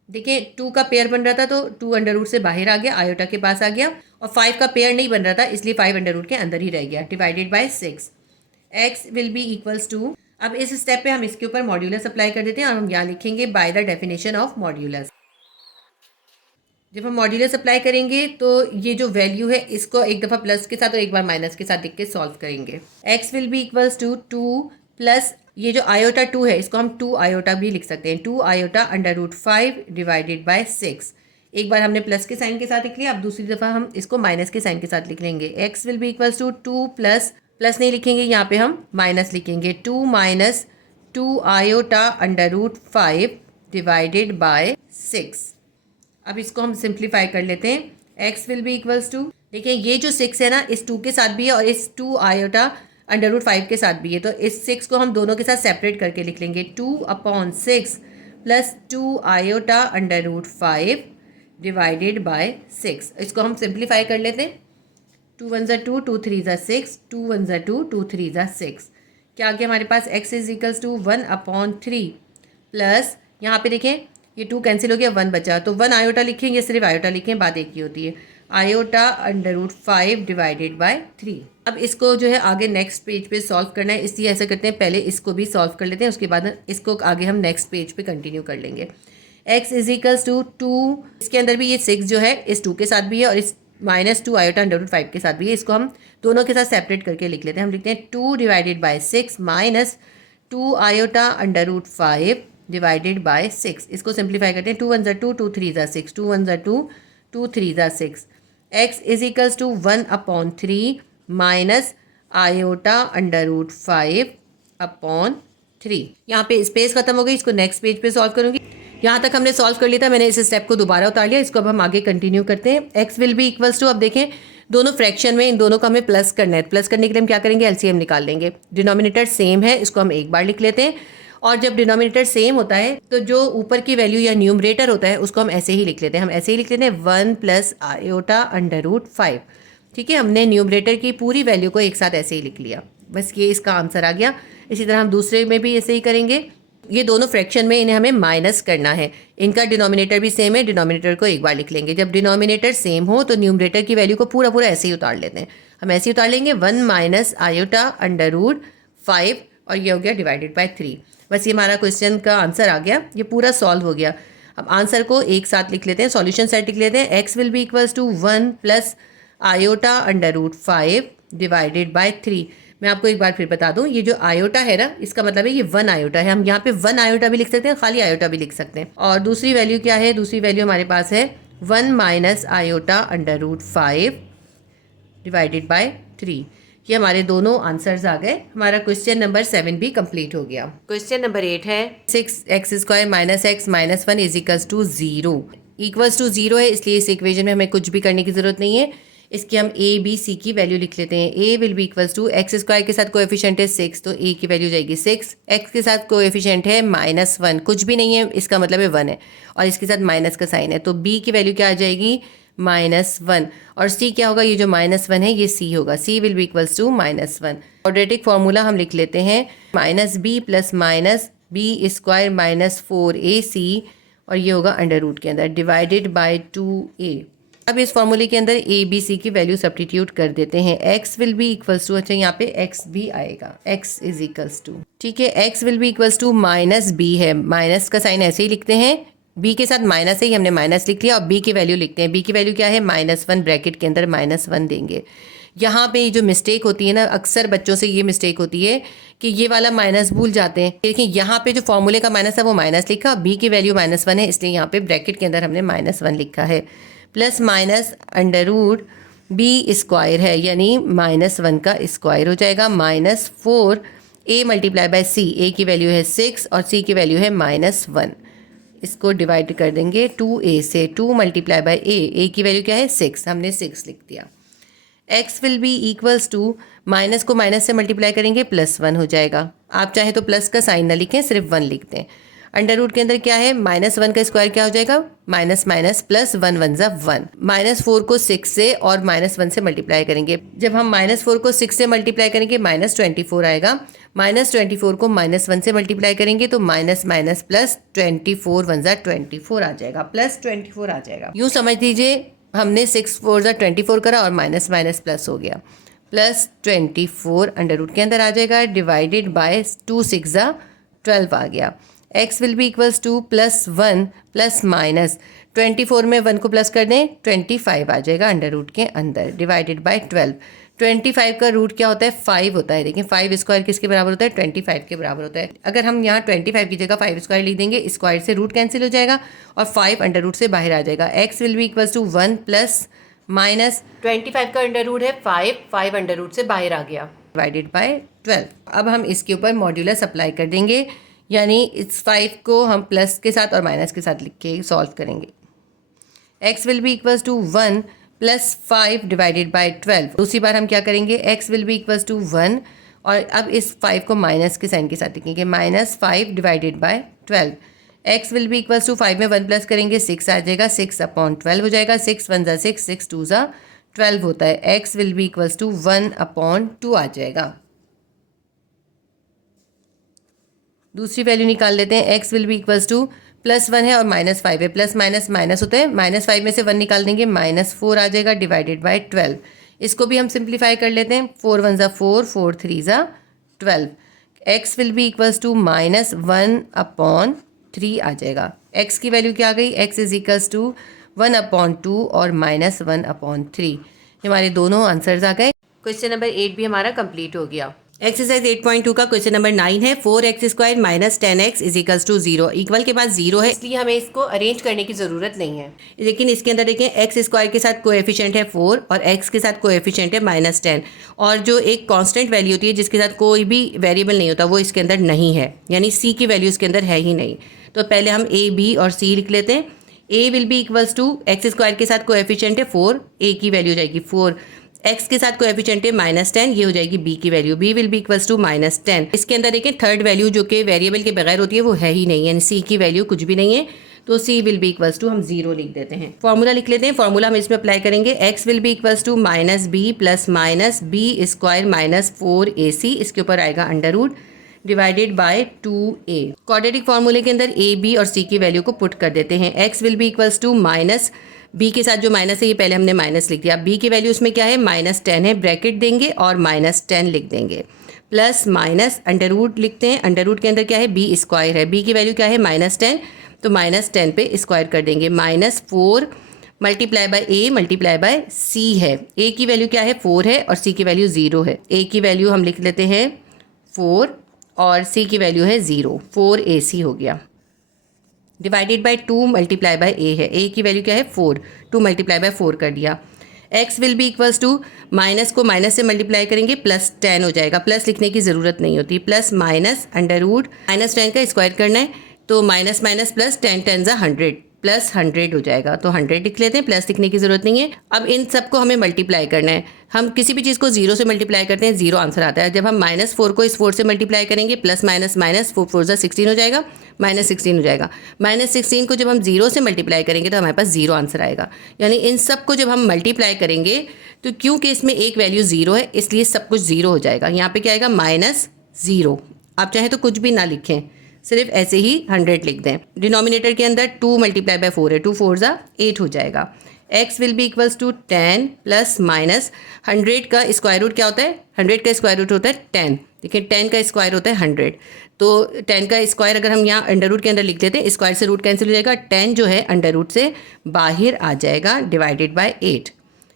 देखिए 2 का पेयर बन रहा था, तो 2 अंडर रूट से बाहर आ गया, आयोटा के पास आ गया, और 5 का पेयर नहीं बन रहा था, इसलिए 5 अंडर रूट के अंदर ही रह गया, divided by 6। x will be equals to, अब इस स्टेप पे हम इसके ऊपर मॉड्यूलस अप्लाई कर देते हैं, और हम यहाँ लिखेंगे bye the definition of modulus. जब हम मॉड्यूलस अप्लाई करेंगे तो ये जो वैल्यू है इसको एक दफ़ा प्लस के साथ और एक बार माइनस के साथ लिख के सॉल्व करेंगे। x will be equals to 2 plus ये जो आयोटा 2 है, इसको हम 2 आयोटा भी लिख सकते हैं, 2 आयोटा √5 डिवाइडेड बाय 6। एक बार हमने प्लस के साइन के साथ लिख लिया, अब दूसरी दफ़ा हम इसको माइनस के साइन के साथ लिख लेंगे। x will be equals to 2 plus नहीं लिखेंगे, यहाँ पे हम माइनस लिखेंगे, 2 माइनस 2 आयोटा √5 डिवाइडेड बाय 6। अब इसको हम सिंप्लीफाई कर लेते हैं। x will be equals to, देखिए ये जो 6 है ना, इस 2 के साथ भी है और इस 2 आयोटा √5 के साथ भी है, तो इस 6 को हम दोनों के साथ सेपरेट करके लिख लेंगे, 2/6 प्लस 2 आयोटा √5 डिवाइडेड बाय 6। इसको हम सिंप्लीफाई कर लेते हैं, 2 1 ज़ा 2, 2 3 ज़ा 6, 2 1 ज़ा 2, 2 3 ज़ा 6। क्या आ गया हमारे पास, x is equals to 1/3 plus, यहाँ पे देखें ये 2 कैंसिल हो गया, 1 बचा, तो 1 आयोटा लिखें या सिर्फ आयोटा लिखें, बात एक ही होती है। Iota under root 5 divided by 3। अब इसको जो है आगे नेक्स्ट पेज पे सॉल्व करना है, इसलिए ऐसा करते हैं पहले इसको भी सॉल्व कर लेते हैं, उसके बाद इसको आगे हम नेक्स्ट पेज पे कंटिन्यू कर लेंगे। x इज इक्वल्स टू 2, इसके अंदर भी ये 6 जो है इस 2 के साथ भी है और इस -2 आयोटा अंडर रूट 5 के साथ भी है। इसको हम दोनों के साथ सेपरेट करके लिख लेते हैं। हम लिखते हैं 2 divided by 6 minus 2 iota under root 5 divided by 6। इसको सिंप्लीफाई करते हैं, 2 1 2, 2 3 6, 2 1 2, 2 3 6। x is equals to 1/3 minus iota under root 5/3। यहाँ पे स्पेस खत्म हो गई, इसको नेक्स्ट पेज पे सॉल्व करूंगी। यहाँ तक हमने सॉल्व कर लिया था, मैंने इस स्टेप को दोबारा उतार लिया। इसको अब हम आगे कंटिन्यू करते हैं। x will be equals to, अब देखें दोनों फ्रैक्शन में इन दोनों को हमें प्लस करना है। प्लस करने के लिए हम क्या करेंगे, एलसीएम निकाल लेंगे। डिनोमिनेटर सेम है, इसको हम एक बार लिख लेते हैं। और जब डिनोमिनेटर सेम होता है तो जो ऊपर की वैल्यू या न्यूमरेटर होता है उसको हम ऐसे ही लिख लेते हैं। हम ऐसे ही लिख लेते हैं 1 प्लस आयोटा अंडर रूट 5। ठीक है, हमने न्यूमरेटर की पूरी वैल्यू को एक साथ ऐसे ही लिख लिया। बस ये इसका आंसर आ गया। इसी तरह हम दूसरे में भी ऐसे ही करेंगे। ये दोनों फ्रैक्शन में इन्हें हमें माइनस करना है, इनका डिनोमिनेटर भी सेम है, डिनोमिनेटर को एक बार लिख लेंगे। जब डिनोमिनेटर सेम हो तो न्यूमरेटर की वैल्यू को पूरा पूरा ऐसे ही उतार लेते हैं। हम ऐसे ही उतार लेंगे 1 माइनस आयोटा अंडर रूट 5 और ये हो गया डिवाइडेड बाय 3। बस ये हमारा क्वेश्चन का आंसर आ गया, ये पूरा सॉल्व हो गया। अब आंसर को एक साथ लिख लेते हैं, सॉल्यूशन सेट लिख लेते हैं। x will be equals to 1 plus iota under root 5 divided by 3। मैं आपको एक बार फिर बता दूं, ये जो आयोटा है ना, इसका मतलब है ये 1 आयोटा है। हम यहाँ पे 1 आयोटा भी लिख सकते हैं, खाली आयोटा भी लिख सकते हैं। और दूसरी वैल्यू क्या है, दूसरी वैल्यू हमारे पास है 1 minus iota under root 5 divided by 3। ये हमारे दोनों आंसर्स आ गए। हमारा क्वेश्चन नंबर 7 भी कंप्लीट हो गया। क्वेश्चन नंबर 8 है 6x² minus x minus 1 is equals to 0। Equals to 0 है, इसलिए इस इक्वेशन में हमें कुछ भी करने की जरूरत नहीं है। इसकी हम a b c की वैल्यू लिख लेते हैं। a will be equals to x² के साथ कोएफिशिएंट है 6, तो a की वैल्यू जाएगी 6। x के साथ कोएफिशिएंट है -1, कुछ भी नहीं है, इसका मतलब है 1 है, और इसके साथ माइनस का साइन है, तो b की वैल्यू क्या आ जाएगी -1। और c क्या होगा, ये जो -1 है ये c होगा। c will be equals to -1। Quadratic formula हम लिख लेते हैं -b plus -b² minus 4ac, और ये होगा अंडर रूट के अंदर डिवाइडेड बाय 2a। अब इस फॉर्मूले के अंदर a b c की वैल्यू सब्स्टिट्यूट कर देते हैं। x will be equals to, अच्छा यहाँ पे x भी आएगा, x इज इक्वल्स टू, ठीक है, x will be equals to -b है, माइनस का साइन ऐसे ही लिखते हैं, b के साथ माइनस है, ही हमने माइनस लिख लिया। और b की वैल्यू लिखते हैं, b की वैल्यू क्या है -1, ब्रैकेट के अंदर -1 देंगे। यहाँ पे जो मिस्टेक होती है ना, अक्सर बच्चों से ये मिस्टेक होती है कि ये वाला माइनस भूल जाते हैं। देखिए यहाँ पे जो फॉर्मूले का माइनस है वो माइनस लिखा, b की वैल्यू -1 है, इसलिए यहाँ पे ब्रैकेट के अंदर हमने -1 लिखा है। Plus minus under root b² है, यानी -1 का स्क्वायर हो जाएगा, -4 a multiply by c। a की वैल्यू है 6 और c की वैल्यू है -1। इसको डिवाइड कर देंगे 2a से, 2 मल्टीप्लाई बाय a की वैल्यू क्या है 6, हमने 6 लिख दिया। x will be equals to, minus को माइनस से मल्टीप्लाई करेंगे +1 हो जाएगा। आप चाहे तो प्लस का साइन ना लिखें, सिर्फ 1 लिख दें। अंडर रूट के अंदर क्या है, -1 का स्क्वायर क्या हो जाएगा, माइनस माइनस प्लस 1 1 ज़ा 1। -4 को 6 से और -1 से मल्टीप्लाई करेंगे। जब हम -4 को 6 से मल्टीप्लाई करेंगे -24 आएगा। -24 को -1 से मल्टीप्लाई करेंगे तो माइनस माइनस प्लस 24 1 ज़ा 24 आ जाएगा, +24 आ जाएगा। यूँ समझ लीजिए हमने 6 4 ज़ा 24 करा और माइनस माइनस प्लस हो गया, +24 अंडर रूट के अंदर आ जाएगा, डिवाइडेड बाय 2 6 ज़ा 12 आ गया। x will be equals to +1 plus minus 24 में 1 को प्लस कर दें 25 आ जाएगा अंडर रूट के अंदर, डिवाइडेड बाय 12। 25 का रूट क्या होता है, 5 होता है। देखिए 5² किसके बराबर होता है, 25 के बराबर होता है। अगर हम यहाँ 25 की जगह 5² लिख देंगे, स्क्वायर से रूट कैंसिल हो जाएगा और 5 अंडर रूट से बाहर आ जाएगा। x will be equals to 1 plus minus 25 का अंडर रूट है 5 अंडर रूट से बाहर आ गया, डिवाइडेड बाय 12। अब हम इसके ऊपर मॉड्यूलस अप्लाई कर देंगे, यानी इस 5 को हम प्लस के साथ और माइनस के साथ लिख के सॉल्व करेंगे। x will be equals to 1 plus 5 divided by 12। दूसरी बार हम क्या करेंगे, x will be equals to 1 और अब इस 5 को माइनस के साइन के साथ लिखेंगे, -5 divided by 12। x will be equals to 5 में 1 प्लस करेंगे 6 आ जाएगा, 6/12 हो जाएगा, 6 1 ज़ा 6, 6 2 ज़ा 12 होता है। x will be equals to 1/2 आ जाएगा। दूसरी वैल्यू निकाल लेते हैं, x will be equals to +1 है और -5 है, प्लस माइनस माइनस होता है, -5 में से 1 निकाल देंगे, -4 आ जाएगा डिवाइडेड बाय 12। इसको भी हम सिंप्लीफाई कर लेते हैं, 4 1 ज़ा 4, 4 3 ज़ा 12। x will be equals to -1/3 आ जाएगा। x की वैल्यू क्या आ गई, x इज इक्वल्स टू 1/2 और -1/3। हमारे दोनों आंसर्स आ गए। क्वेश्चन नंबर 8 भी हमारा कंप्लीट हो गया। एक्सरसाइज 8.2 का क्वेश्चन नंबर 9 है 4x² minus 10x is equals to 0। Equal के बाद 0 है, इसलिए हमें इसको अरेंज करने की ज़रूरत नहीं है। लेकिन इसके अंदर देखें x² के साथ कोएफिशिएंट है 4 और x के साथ कोएफिशिएंट है -10 और जो एक कांस्टेंट वैल्यू होती है जिसके साथ कोई भी वेरिएबल नहीं होता वो इसके अंदर नहीं है, यानी c की वैल्यू इसके अंदर है ही नहीं। तो पहले हम a, b और c लिख लेते हैं। a will be equals to x² के साथ कोएफिशिएंट है 4, a की वैल्यू हो जाएगी 4, x के साथ कोएफिशिएंट है -10, ये हो जाएगी b की value, b will be equals to -10। इसके अंदर देखें थर्ड वैल्यू जो कि वेरिएबल के बगैर होती है वो है ही नहीं, यानी c की वैल्यू कुछ भी नहीं है, तो c will be equals to हम 0 लिख देते हैं। फॉर्मूला लिख लेते हैं, फॉर्मूला हम इसमें अप्लाई करेंगे, x will be equals to -b plus -b² -4ac, इसके ऊपर आएगा under root divided by 2a। Quadratic फार्मूले के अंदर a, b और c की वैल्यू को पुट कर देते हैं। x will be equals to minus b के साथ जो माइनस है ये पहले हमने माइनस लिख दिया, b की वैल्यू उसमें क्या है -10 है, ब्रैकेट देंगे और -10 लिख देंगे, प्लस माइनस अंडर रूट लिखते हैं, अंडर रूट के अंदर क्या है b² है, b की वैल्यू क्या है -10, तो -10 पे स्क्वायर कर देंगे, -4 multiply by a multiply by c है, a की वैल्यू क्या है 4 है और c की वैल्यू 0 है, a की वैल्यू हम लिख लेते हैं 4 और c की वैल्यू है 0, 4ac हो गया, divided by 2 multiply by a है, a की वैल्यू क्या है 4, 2 मल्टीप्लाई बाय 4 कर दिया। x will be equals to minus को माइनस से मल्टीप्लाई करेंगे +10 हो जाएगा, प्लस लिखने की ज़रूरत नहीं होती, प्लस माइनस अंडर रूट -10 का स्क्वायर करना है तो माइनस माइनस प्लस 10 10 ज़ा 100 प्लस 100 हो जाएगा, तो 100 लिख लेते हैं, प्लस लिखने की ज़रूरत नहीं है। अब इन सबको हमें मल्टीप्लाई करना है, हम किसी भी चीज़ को 0 से मल्टीप्लाई करते हैं 0 आंसर आता है। जब हम -4 को इस 4 से मल्टीप्लाई करेंगे प्लस माइनस माइनस 4 4 ज़ा 16 हो जाएगा, -16 हो जाएगा, -16 को जब हम 0 से मल्टीप्लाई करेंगे तो हमारे पास 0 आंसर आएगा। यानी इन सब को जब हम मल्टीप्लाई करेंगे तो क्योंकि इसमें एक वैल्यू 0 है इसलिए सब कुछ 0 हो जाएगा। यहाँ पे क्या आएगा -0, आप चाहें तो कुछ भी ना लिखें, सिर्फ ऐसे ही 100 लिख दें। डिनोमिनेटर के अंदर 2 मल्टीप्लाई बाय 4 है, 2 4 ज़ा 8 हो जाएगा। x will be equals to 10 plus minus 100 का स्क्वायर रूट क्या होता है, 100 का स्क्वायर रूट होता है 10, देखिए 10 का स्क्वायर होता है 100, तो 10 का स्क्वायर अगर हम यहाँ अंडर रूट के अंदर लिख देते हैं, स्क्वायर से रूट कैंसिल हो जाएगा, 10 जो है अंडर रूट से बाहर आ जाएगा डिवाइडेड बाय 8।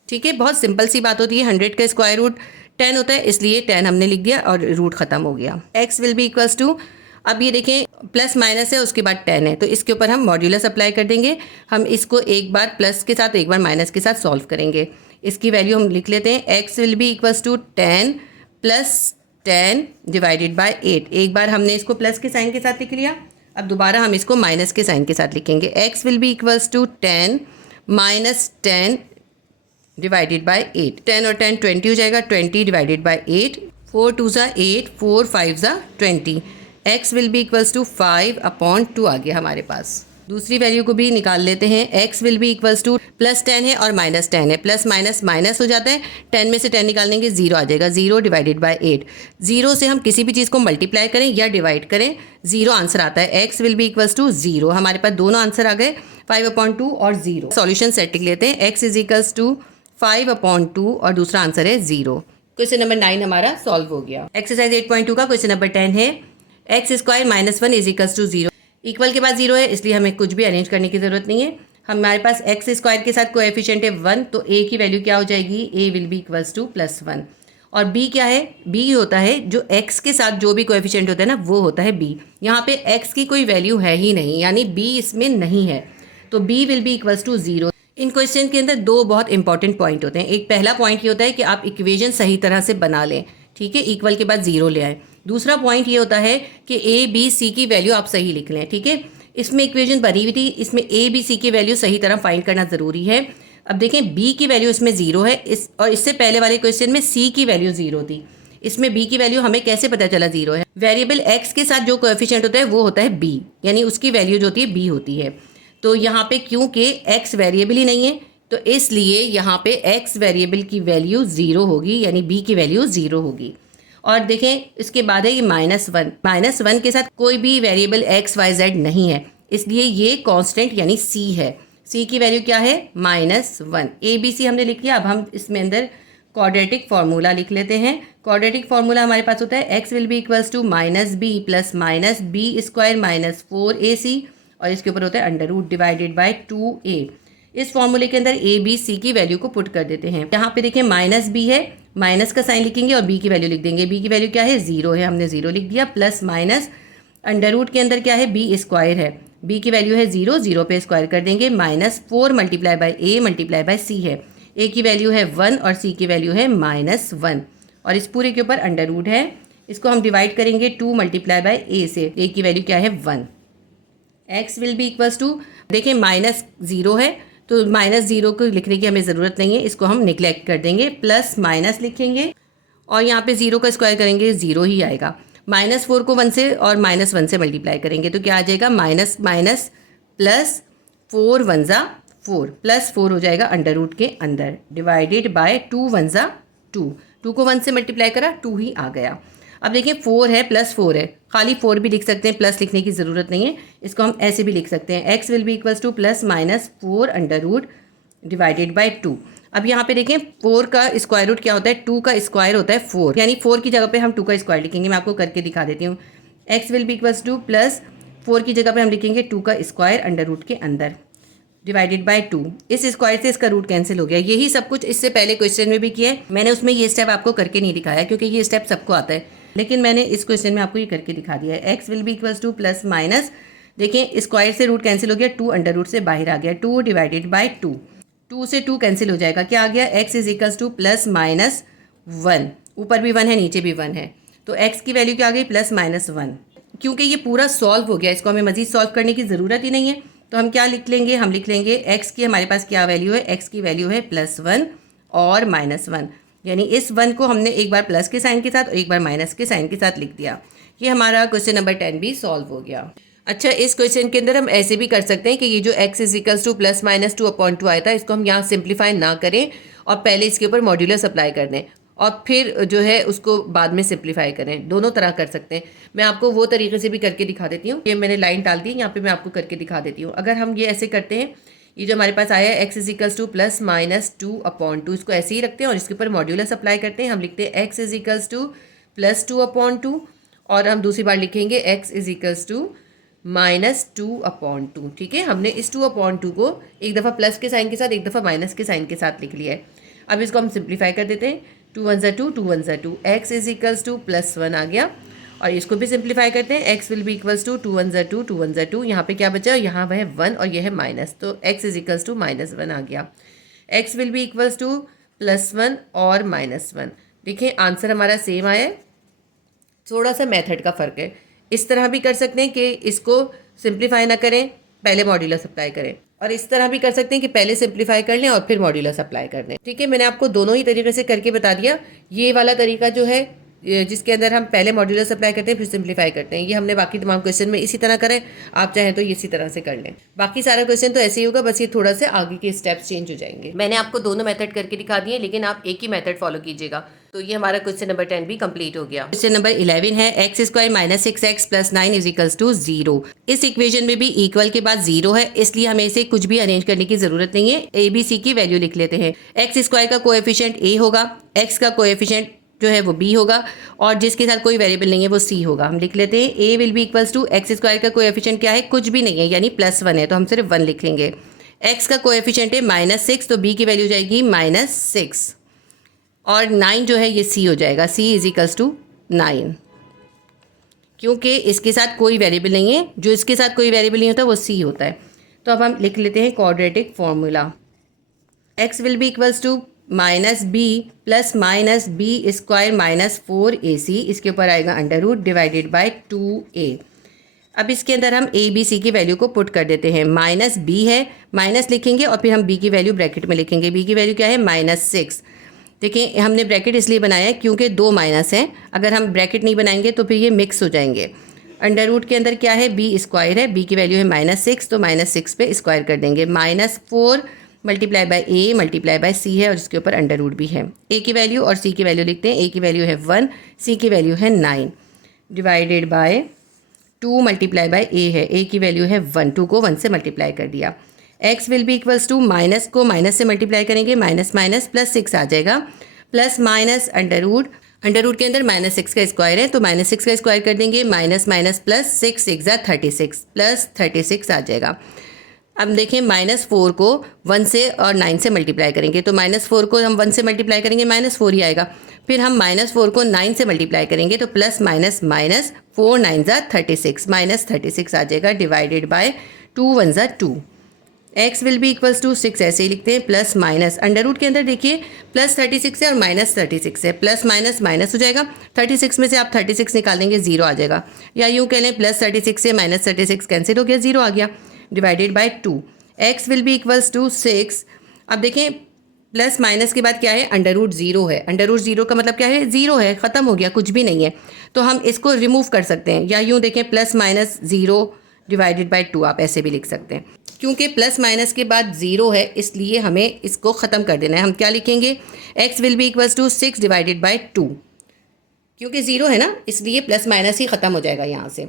ठीक है, बहुत सिंपल सी बात होती है, 100 का स्क्वायर रूट 10 होता है इसलिए 10 हमने लिख दिया और रूट खत्म हो गया। x will be equals to, अब ये देखें प्लस माइनस है उसके बाद 10 है तो इसके ऊपर हम मॉड्यूलस अप्लाई कर देंगे, हम इसको एक बार प्लस के साथ एक बार माइनस के साथ सॉल्व करेंगे। इसकी वैल्यू हम लिख लेते हैं, x will be equals to 10 plus 10 divided bye 8। एक बार हमने इसको प्लस के साइन के साथ लिख लिया, अब दोबारा हम इसको माइनस के साइन के साथ लिखेंगे। x will be equals to 10 minus 10 divided bye 8, 10 और 10 20 हो जाएगा, 20 डिवाइडेड बाय 8, 4 2 ज़ा 8, 4 5 ज़ा 20, x will be equals to 5/2 आ गया हमारे पास। दूसरी वैल्यू को भी निकाल लेते हैं, x will be equals to +10 है और -10 है, प्लस माइनस माइनस हो जाता है, 10 में से 10 निकाल देंगे 0 आ जाएगा, 0 डिवाइडेड बाय 8। 0 से हम किसी भी चीज़ को मल्टीप्लाई करें या डिवाइड करें 0 आंसर आता है, x will be equals to 0। हमारे पास दोनों आंसर आ गए 5/2 और 0। सॉल्यूशन सेट लिख लेते हैं, x इज इक्वल्स टू 5/2 और दूसरा आंसर है 0। क्वेश्चन नंबर 9 हमारा सॉल्व हो गया। एक्सरसाइज 8.2 का क्वेश्चन नंबर 10 है x² - 1 is equals to 0। Equal के बाद 0 है इसलिए हमें कुछ भी अरेंज करने की ज़रूरत नहीं है। हमारे पास x² के साथ कोएफिशिएंट है 1 तो a की वैल्यू क्या हो जाएगी, a will be equals to +1 और b क्या है, b होता है जो x के साथ जो भी कोएफिशिएंट होता है ना वो होता है b। यहाँ पे x की कोई वैल्यू है ही नहीं, यानी b इसमें नहीं है, तो b will be equals to 0। इन क्वेश्चन के अंदर दो बहुत इंपॉर्टेंट पॉइंट होते हैं। एक पहला पॉइंट ये होता है कि आप इक्वेशन सही तरह से बना लें, ठीक है, इक्वल के बाद 0 ले आए। दूसरा पॉइंट ये होता है कि a b c की वैल्यू आप सही लिख लें, ठीक है। इसमें इक्वेशन बनी हुई थी, इसमें a b c की वैल्यू सही तरह फाइंड करना ज़रूरी है। अब देखें b की वैल्यू इसमें 0 है, और इससे पहले वाले क्वेश्चन में c की वैल्यू 0 थी, इसमें b की वैल्यू हमें कैसे पता चला 0 है। वेरिएबल x के साथ जो कोएफिशिएंट होता है वो होता है b, यानी उसकी वैल्यू जो होती है b होती है। तो यहाँ पे क्योंकि x वेरिएबल ही नहीं है तो इसलिए यहाँ पे x वेरिएबल की वैल्यू 0 होगी, यानी b की वैल्यू 0 होगी। और देखें इसके बाद है ये -1 के साथ कोई भी वेरिएबल x y z नहीं है, इसलिए ये कांस्टेंट यानी सी है। सी की वैल्यू क्या है? -1। ए बी सी हमने लिख लिया। अब हम इसमें अंदर क्वाड्रेटिक फार्मूला लिख लेते हैं। क्वाड्रेटिक फार्मूला हमारे पास होता है x will be equals to -b plus -b² -4ac और इसके ऊपर होता है under root divided by 2a। इस फॉर्मूले के अंदर a b c की वैल्यू को पुट कर देते हैं। यहाँ पे देखें -b है, माइनस का साइन लिखेंगे और b की वैल्यू लिख देंगे। b की वैल्यू क्या है? 0 है, हमने 0 लिख दिया। प्लस माइनस अंडर रूट के अंदर क्या है? b² है, b की वैल्यू है 0, 0 पे स्क्वायर कर देंगे। -4 multiply by a multiply by c है। a की वैल्यू है 1 और c की वैल्यू है -1 और इस पूरे के ऊपर अंडर रूट है। इसको हम डिवाइड करेंगे 2 मल्टीप्लाई बाय a से। a की वैल्यू क्या है? 1। x will be equals to, देखिए -0 है तो -0 को लिखने की हमें ज़रूरत नहीं है, इसको हम निगलेक्ट कर देंगे। प्लस माइनस लिखेंगे और यहाँ पे 0 का स्क्वायर करेंगे 0 ही आएगा। -4 को 1 से और -1 से मल्टीप्लाई करेंगे तो क्या आ जाएगा? माइनस माइनस प्लस 4 1 ज़ा 4 प्लस 4 हो जाएगा अंडर रूट के अंदर डिवाइडेड बाय 2 1 ज़ा 2। 2 को 1 से मल्टीप्लाई करा 2 ही आ गया। अब देखिए 4 है प्लस 4 है, खाली 4 भी लिख सकते हैं, प्लस लिखने की ज़रूरत नहीं है। इसको हम ऐसे भी लिख सकते हैं, x will be equals to plus -4 under root divided by 2। अब यहाँ पे देखें 4 का स्क्वायर रूट क्या होता है? 2 का स्क्वायर होता है 4, यानी 4 की जगह पे हम 2 का स्क्वायर लिखेंगे। मैं आपको करके दिखा देती हूँ। x will be equals to plus 4 की जगह पे हम लिखेंगे 2 का स्क्वायर अंडर रूट के अंदर डिवाइडेड बाय 2। इस स्क्वायर से इसका रूट कैंसिल हो गया। यही सब कुछ इससे पहले क्वेश्चन में भी किया है, मैंने उसमें ये स्टेप आपको करके नहीं दिखाया क्योंकि ये स्टेप सबको आता है, लेकिन मैंने इस क्वेश्चन में आपको ये करके दिखा दिया है। x will be equals to plus minus, देखें स्क्वायर से रूट कैंसिल हो गया, 2 अंडर रूट से बाहर आ गया, 2 डिवाइडेड बाय 2। 2 से 2 कैंसिल हो जाएगा, क्या आ गया? x is equals to plus -1। ऊपर भी 1 है, नीचे भी 1 है, तो x की वैल्यू क्या आ गई? प्लस -1। क्योंकि ये पूरा सॉल्व हो गया, इसको हमें मजीद सॉल्व करने की ज़रूरत ही नहीं है, तो हम क्या लिख लेंगे? हम लिख लेंगे x की हमारे पास क्या वैल्यू है? x की वैल्यू है +1 और -1, यानी इस 1 को हमने एक बार प्लस के साइन के साथ और एक बार माइनस के साइन के साथ लिख दिया। ये हमारा क्वेश्चन नंबर 10 भी सॉल्व हो गया। अच्छा, इस क्वेश्चन के अंदर हम ऐसे भी कर सकते हैं कि ये जो x is equals to plus minus 2/2 आया था, इसको हम यहाँ सिंप्लीफाई ना करें और पहले इसके ऊपर मॉड्यूलस अप्लाई कर दें और फिर जो है उसको बाद में सिंप्लीफाई करें। दोनों तरह कर सकते हैं। मैं आपको वो तरीके से भी करके दिखा देती हूँ। ये मैंने लाइन डाल दी, यहाँ पे मैं आपको करके दिखा देती हूँ। अगर हम ये ऐसे करते हैं, ये जो हमारे पास आया है x is equals to plus minus 2/2, इसको ऐसे ही रखते हैं और इसके ऊपर मॉड्यूलस अप्लाई करते हैं। हम लिखते हैं x is equals to plus 2/2 और हम दूसरी बार लिखेंगे x इज इक्वल्स टू -2/2। ठीक है, हमने इस 2/2 को एक दफ़ा प्लस के साइन के साथ, एक दफ़ा माइनस के साइन के साथ लिख लिया है। अब इसको हम सिंप्लीफाई कर देते हैं। 2 1 ज़ा 2, 2 1 ज़ा 2, x इज इक्वल्स टू +1 आ गया और इसको भी सिंप्लीफाई करते हैं। x will be equals to 2 1 ज़ा 2, 2 1 ज़ा 2, यहाँ पे क्या बचा? यहाँ वह 1 और यह है माइनस, तो x इज इक्वल्स टू -1 आ गया। x will be equals to +1 और -1। देखिए आंसर हमारा सेम आया है, थोड़ा सा मेथड का फ़र्क है। इस तरह भी कर सकते हैं कि इसको सिंप्लीफाई ना करें, पहले मॉड्यूलस अप्लाई करें, और इस तरह भी कर सकते हैं कि पहले सिंप्लीफाई कर लें और फिर मॉड्यूलस अप्लाई कर लें। ठीक है, मैंने आपको दोनों ही तरीके से करके बता दिया। ये वाला तरीका जो है जिसके अंदर हम पहले मॉड्यूलस अप्लाई करते हैं फिर सिंप्लीफाई करते हैं, ये हमने बाकी तमाम क्वेश्चन में इसी तरह करें। आप चाहें तो इसी तरह से कर लें। बाकी सारा क्वेश्चन तो ऐसे ही होगा, बस ये थोड़ा से आगे के स्टेप्स चेंज हो जाएंगे। मैंने आपको दोनों मेथड करके दिखा दिए, लेकिन आप एक ही मेथड फॉलो कीजिएगा। तो ये हमारा क्वेश्चन नंबर 10 भी कंप्लीट हो गया। क्वेश्चन नंबर 11 है x² - 6x + 9 is equals to 0। इस इक्वेशन में भी इक्वल के बाद 0 है, इसलिए हमें इसे कुछ भी अरेंज करने की जरूरत नहीं है। a b c की वैल्यू लिख लेते हैं। x² का कोएफिशिएंट a होगा, x का कोएफिशिएंट जो है वो b होगा और जिसके साथ कोई वेरिएबल नहीं है वो c होगा। हम लिख लेते हैं a will be equals to x² का कोएफिशिएंट क्या है? कुछ भी नहीं है, यानी +1 है, तो हम सिर्फ 1 लिख लेंगे। x का कोएफिशिएंट है -6, तो b की वैल्यू जाएगी -6 और 9 जो है ये c हो जाएगा। c इज इक्वल्स टू 9, क्योंकि इसके साथ कोई वेरिएबल नहीं है, जो इसके साथ कोई वेरिएबल नहीं होता वो c होता है। तो अब हम लिख लेते हैं quadratic formula. x will be equals to -b plus -b² -4ac, इसके ऊपर आएगा under root divided by 2a। अब इसके अंदर हम a b c की वैल्यू को पुट कर देते हैं। -b है, माइनस लिखेंगे और फिर हम b की वैल्यू ब्रैकेट में लिखेंगे। b की वैल्यू क्या है? -6। देखिए हमने ब्रैकेट इसलिए बनाया है क्योंकि 2 माइनस हैं, अगर हम ब्रैकेट नहीं बनाएंगे तो फिर ये मिक्स हो जाएंगे। अंडर रूट के अंदर क्या है? b² है, b की वैल्यू है -6, तो -6 पे स्क्वायर कर देंगे। -4 multiply by a multiply by c है और इसके ऊपर अंडर रूट भी है। a की वैल्यू और c की वैल्यू लिखते हैं। a की वैल्यू है 1, c की वैल्यू है 9 डिवाइडेड बाय 2 मल्टीप्लाई बाय ए है, ए की वैल्यू है 1, 2 को 1 से मल्टीप्लाई कर दिया। x will be equals to minus को माइनस से मल्टीप्लाई करेंगे, माइनस माइनस प्लस 6 आ जाएगा, प्लस माइनस अंडर रूट के अंदर -6 का स्क्वायर है तो -6 का स्क्वायर कर देंगे, माइनस माइनस प्लस 6 6 36 प्लस 36 आ जाएगा। अब देखें -4 को 1 से और 9 से मल्टीप्लाई करेंगे तो -4 को हम 1 से मल्टीप्लाई करेंगे -4 ही आएगा, फिर हम -4 को 9 से मल्टीप्लाई करेंगे तो प्लस माइनस माइनस 4 9 36 -36 आ जाएगा, divided by 2 1 2। x will be equals to 6 ऐसे ही लिखते हैं, प्लस माइनस अंडर रूट के अंदर देखिए प्लस 36 है और -36 है, प्लस माइनस माइनस हो जाएगा, 36 में से आप 36 निकाल देंगे 0 आ जाएगा, या यूँ कह लें प्लस 36 से -36 कैंसिल हो गया, 0 आ गया, divided by 2। x will be equals to 6। अब देखें प्लस माइनस के बाद क्या है, अंडर रूट 0 है, अंडर रूट 0 का मतलब क्या है, 0 है, ख़त्म हो गया, कुछ भी नहीं है, तो हम इसको रिमूव कर सकते हैं, या यूँ देखें प्लस माइनस 0 डिवाइडेड बाय 2 आप ऐसे भी लिख सकते हैं। क्योंकि प्लस माइनस के बाद 0 है इसलिए हमें इसको ख़त्म कर देना है, हम क्या लिखेंगे, x will be equals to 6 divided by 2, क्योंकि 0 है ना इसलिए प्लस माइनस ही ख़त्म हो जाएगा यहाँ से।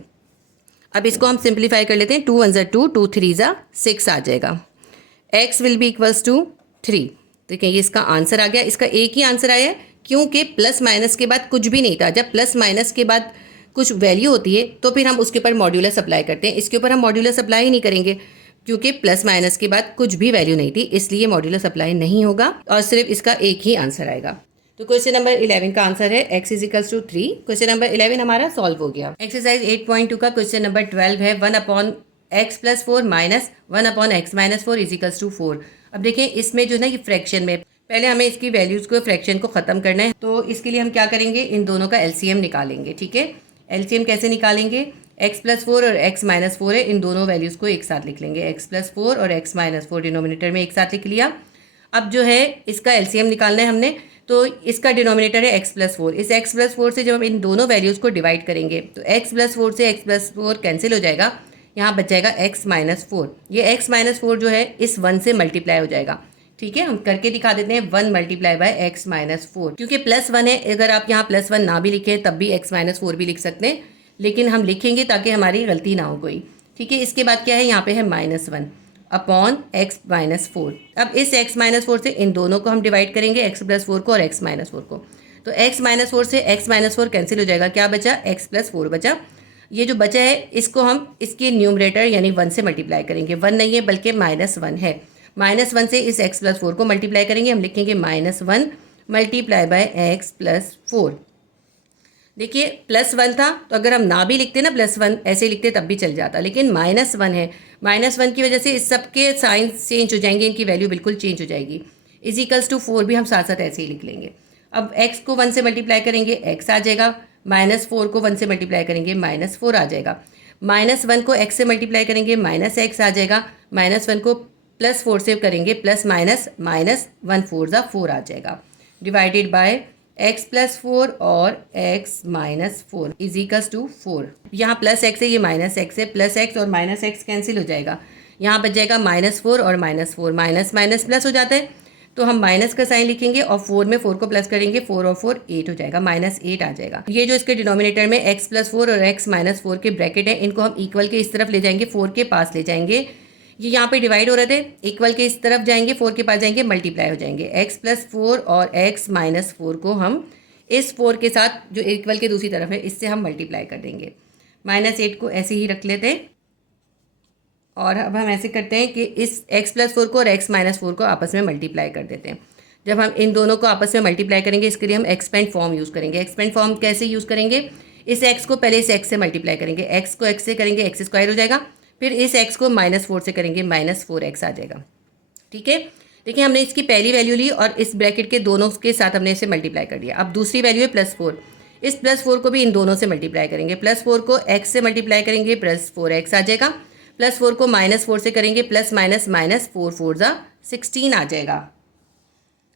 अब इसको हम सिंप्लीफाई कर लेते हैं, 2 1 2, 2 3 6 आ जाएगा, x will be equals to 3। देखिए ये इसका आंसर आ गया, इसका एक ही आंसर आया है क्योंकि प्लस माइनस के बाद कुछ भी नहीं था, जब प्लस माइनस के बाद कुछ वैल्यू होती है तो फिर हम उसके ऊपर मॉड्यूलस अप्लाई करते हैं, इसके ऊपर हम मॉड्यूलस अप्लाई ही नहीं करेंगे क्योंकि प्लस माइनस के बाद कुछ भी वैल्यू नहीं थी, इसलिए मॉड्यूलस अप्लाई नहीं होगा और सिर्फ इसका एक ही आंसर आएगा। तो क्वेश्चन नंबर 11 का आंसर है x is equals to 3। Question number 11 हमारा सॉल्व हो गया। एक्सरसाइज 8.2 का क्वेश्चन नंबर 12 है 1/x + 4 minus 1/x - 4 is equals to 4। अब देखें इसमें जो है ना ये फ्रैक्शन में पहले हमें इसकी वैल्यूज़ को फ्रैक्शन को ख़त्म करना है, तो इसके लिए हम क्या करेंगे, इन दोनों का एलसीएम निकालेंगे। ठीक है, एलसीएम कैसे निकालेंगे, x + 4 और x - 4 है, इन दोनों वैल्यूज़ को एक साथ लिख लेंगे, x + 4 और x - 4 डिनोमिनेटर में एक साथ लिख लिया। अब जो है इसका एलसीएम निकालना है हमने, तो इसका डिनोमिनेटर है x + 4, इस x + 4 से जब हम इन दोनों वैल्यूज़ को डिवाइड करेंगे तो x + 4 से x + 4 कैंसिल हो जाएगा, यहाँ बच जाएगा x - 4। ये x - 4 जो है इस 1 से मल्टीप्लाई हो जाएगा। ठीक है, हम करके दिखा देते हैं, 1 × x - 4, क्योंकि +1 है, अगर आप यहाँ +1 ना भी लिखें तब भी x - 4 भी लिख सकते हैं, लेकिन हम लिखेंगे ताकि हमारी गलती ना हो कोई। ठीक है, इसके बाद क्या है, यहाँ पे है -1 अपॉन x - 4। अब इस x - 4 से इन दोनों को हम डिवाइड करेंगे, x + 4 को और x - 4 को, तो x - 4 से x - 4 कैंसिल हो जाएगा, क्या बचा, x + 4 बचा। ये जो बचा है इसको हम इसके न्यूमरेटर यानी 1 से मल्टीप्लाई करेंगे, 1 नहीं है बल्कि -1 है, -1 से इस x + 4 को मल्टीप्लाई करेंगे, हम लिखेंगे -1 × x + 4। देखिए +1 था तो अगर हम ना भी लिखते ना +1 ऐसे लिखते तब भी चल जाता, लेकिन -1 है, -1 की वजह से इस सब के साइंस चेंज हो जाएंगे, इनकी वैल्यू बिल्कुल चेंज हो जाएगी। इज इक्वल्स टू 4 भी हम साथ साथ ऐसे ही लिख लेंगे। अब x को 1 से मल्टीप्लाई करेंगे x आ जाएगा, -4 को 1 से मल्टीप्लाई करेंगे -4 आ जाएगा, -1 को x से मल्टीप्लाई करेंगे -x आ जाएगा, -1 को +4 से करेंगे प्लस माइनस -1 4 4 आ जाएगा, डिवाइडेड बाय x + 4 और x - 4 इज इक्वल्स टू 4। यहाँ +x है, ये -x है, +x और -x कैंसिल हो जाएगा, यहाँ बच जाएगा -4 और -4, माइनस माइनस प्लस हो जाता है तो हम माइनस का साइन लिखेंगे और 4 में 4 को प्लस करेंगे, 4 और 4 8 हो जाएगा, -8 आ जाएगा। ये जो इसके डिनोमिनेटर में x + 4 और x - 4 के ब्रैकेट हैं, इनको हम इक्वल के इस तरफ ले जाएंगे, 4 के पास ले जाएंगे, ये यहाँ पे डिवाइड हो रहे थे, इक्वल के इस तरफ जाएंगे, 4 के पास जाएंगे, मल्टीप्लाई हो जाएंगे, x + 4 और x - 4 को हम इस 4 के साथ जो इक्वल के दूसरी तरफ है इससे हम मल्टीप्लाई कर देंगे, -8 को ऐसे ही रख लेते हैं। और अब हम ऐसे करते हैं कि इस x + 4 को और x - 4 को आपस में मल्टीप्लाई कर देते हैं। जब हम इन दोनों को आपस में मल्टीप्लाई करेंगे इसके लिए हम एक्सपेंड फॉर्म यूज़ करेंगे। एक्सपेंड फॉर्म कैसे यूज़ करेंगे, इस x को पहले इस x से मल्टीप्लाई करेंगे, x को x से करेंगे x² हो जाएगा, फिर इस x को -4 से करेंगे -4x आ जाएगा। ठीक है, देखिए हमने इसकी पहली वैल्यू ली और इस ब्रैकेट के दोनों के साथ हमने इसे मल्टीप्लाई कर दिया। अब दूसरी वैल्यू है +4, इस +4 को भी इन दोनों से मल्टीप्लाई करेंगे, +4 को x से मल्टीप्लाई करेंगे +4x आ जाएगा, +4 को -4 से करेंगे प्लस माइनस -4 4 16 आ जाएगा,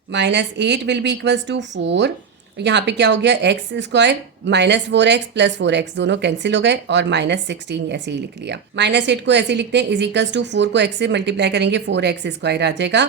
-8 विल बी इक्वल्स टू 4। यहाँ पे क्या हो गया, x² -4x + 4x दोनों कैंसिल हो गए और -16 ऐसे ही लिख लिया। -8 को ऐसे लिखते हैं, इज इक्वल्स टू 4 को x से मल्टीप्लाई करेंगे 4x² आ जाएगा,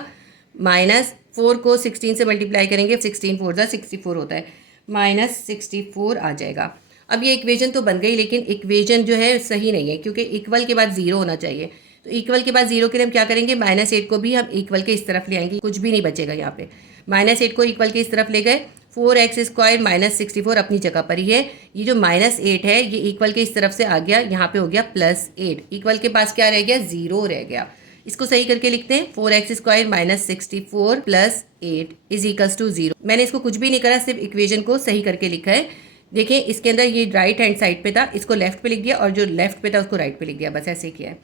-4 को 16 से मल्टीप्लाई करेंगे, 16 4 64 होता है, -64 आ जाएगा। अब ये इक्वेशन तो बन गई, लेकिन इक्वेशन जो है सही नहीं है, क्योंकि इक्वल के बाद 0 होना चाहिए। तो इक्वल के बाद 0 के लिए हम क्या करेंगे, -8 को भी हम इक्वल के इस तरफ ले आएंगे, कुछ भी नहीं बचेगा यहाँ पे। -8 को इक्वल के इस तरफ ले गए, 4x² -64 अपनी जगह पर ही है। ये जो -8 है ये इक्वल के इस तरफ से आ गया, यहाँ पे हो गया +8। इक्वल के पास क्या रह गया, 0 रह गया। इसको सही करके लिखते हैं, 4x² -64 + 8 = 0। मैंने इसको कुछ भी नहीं करा, सिर्फ इक्वेशन को सही करके लिखा है। देखिए इसके अंदर ये राइट हैंड साइड पे था, इसको लेफ्ट पे लिख दिया, और जो लेफ्ट पे था उसको राइट पे लिख दिया, बस ऐसे किया है।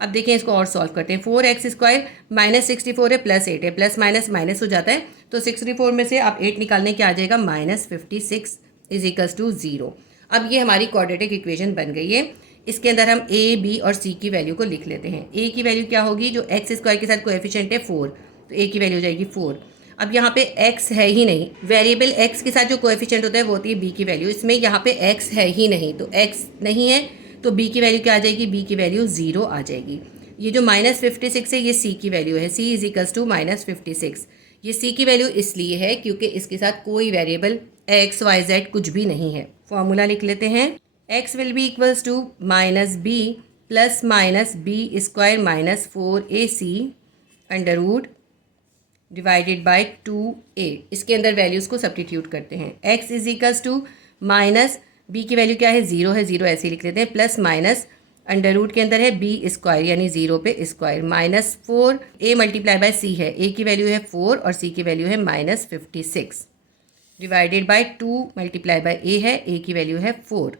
अब देखिए इसको और सॉल्व करते हैं। 4x² -64 है +8 है, प्लस माइनस माइनस हो जाता है, तो 64 में से आप 8 निकालने के आ जाएगा -56 = 0। अब ये हमारी क्वाड्रेटिक इक्वेशन बन गई है। इसके अंदर हम a, b और c की वैल्यू को लिख लेते हैं। a की वैल्यू क्या होगी, जो x² के साथ कोएफिशिएंट है 4, तो a की वैल्यू हो जाएगी 4। अब यहाँ पे x है ही नहीं, वेरिएबल x के साथ जो कोएफिशिएंट होता है वो होती है b की वैल्यू। इसमें यहाँ पे x है ही नहीं, तो x नहीं है तो b की वैल्यू क्या आ जाएगी, b की वैल्यू 0 आ जाएगी। ये जो -56 है ये c की वैल्यू है, c = -56। ये c की वैल्यू इसलिए है क्योंकि इसके साथ कोई वेरिएबल x, y, z कुछ भी नहीं है। फॉर्मूला लिख लेते हैं, x will be equals to -b + -b² - 4ac √ divided by 2a। इसके अंदर वैल्यूज़ को सब्स्टिट्यूट करते हैं। x = -b की वैल्यू क्या है, 0 है, 0 ऐसे ही लिख लेते हैं, प्लस माइनस √ के अंदर है b² यानी 0 पे स्क्वायर -4a × c है। a की वैल्यू है 4 और c की वैल्यू है -56 डिवाइडेड बाय 2 × a है, a की वैल्यू है 4।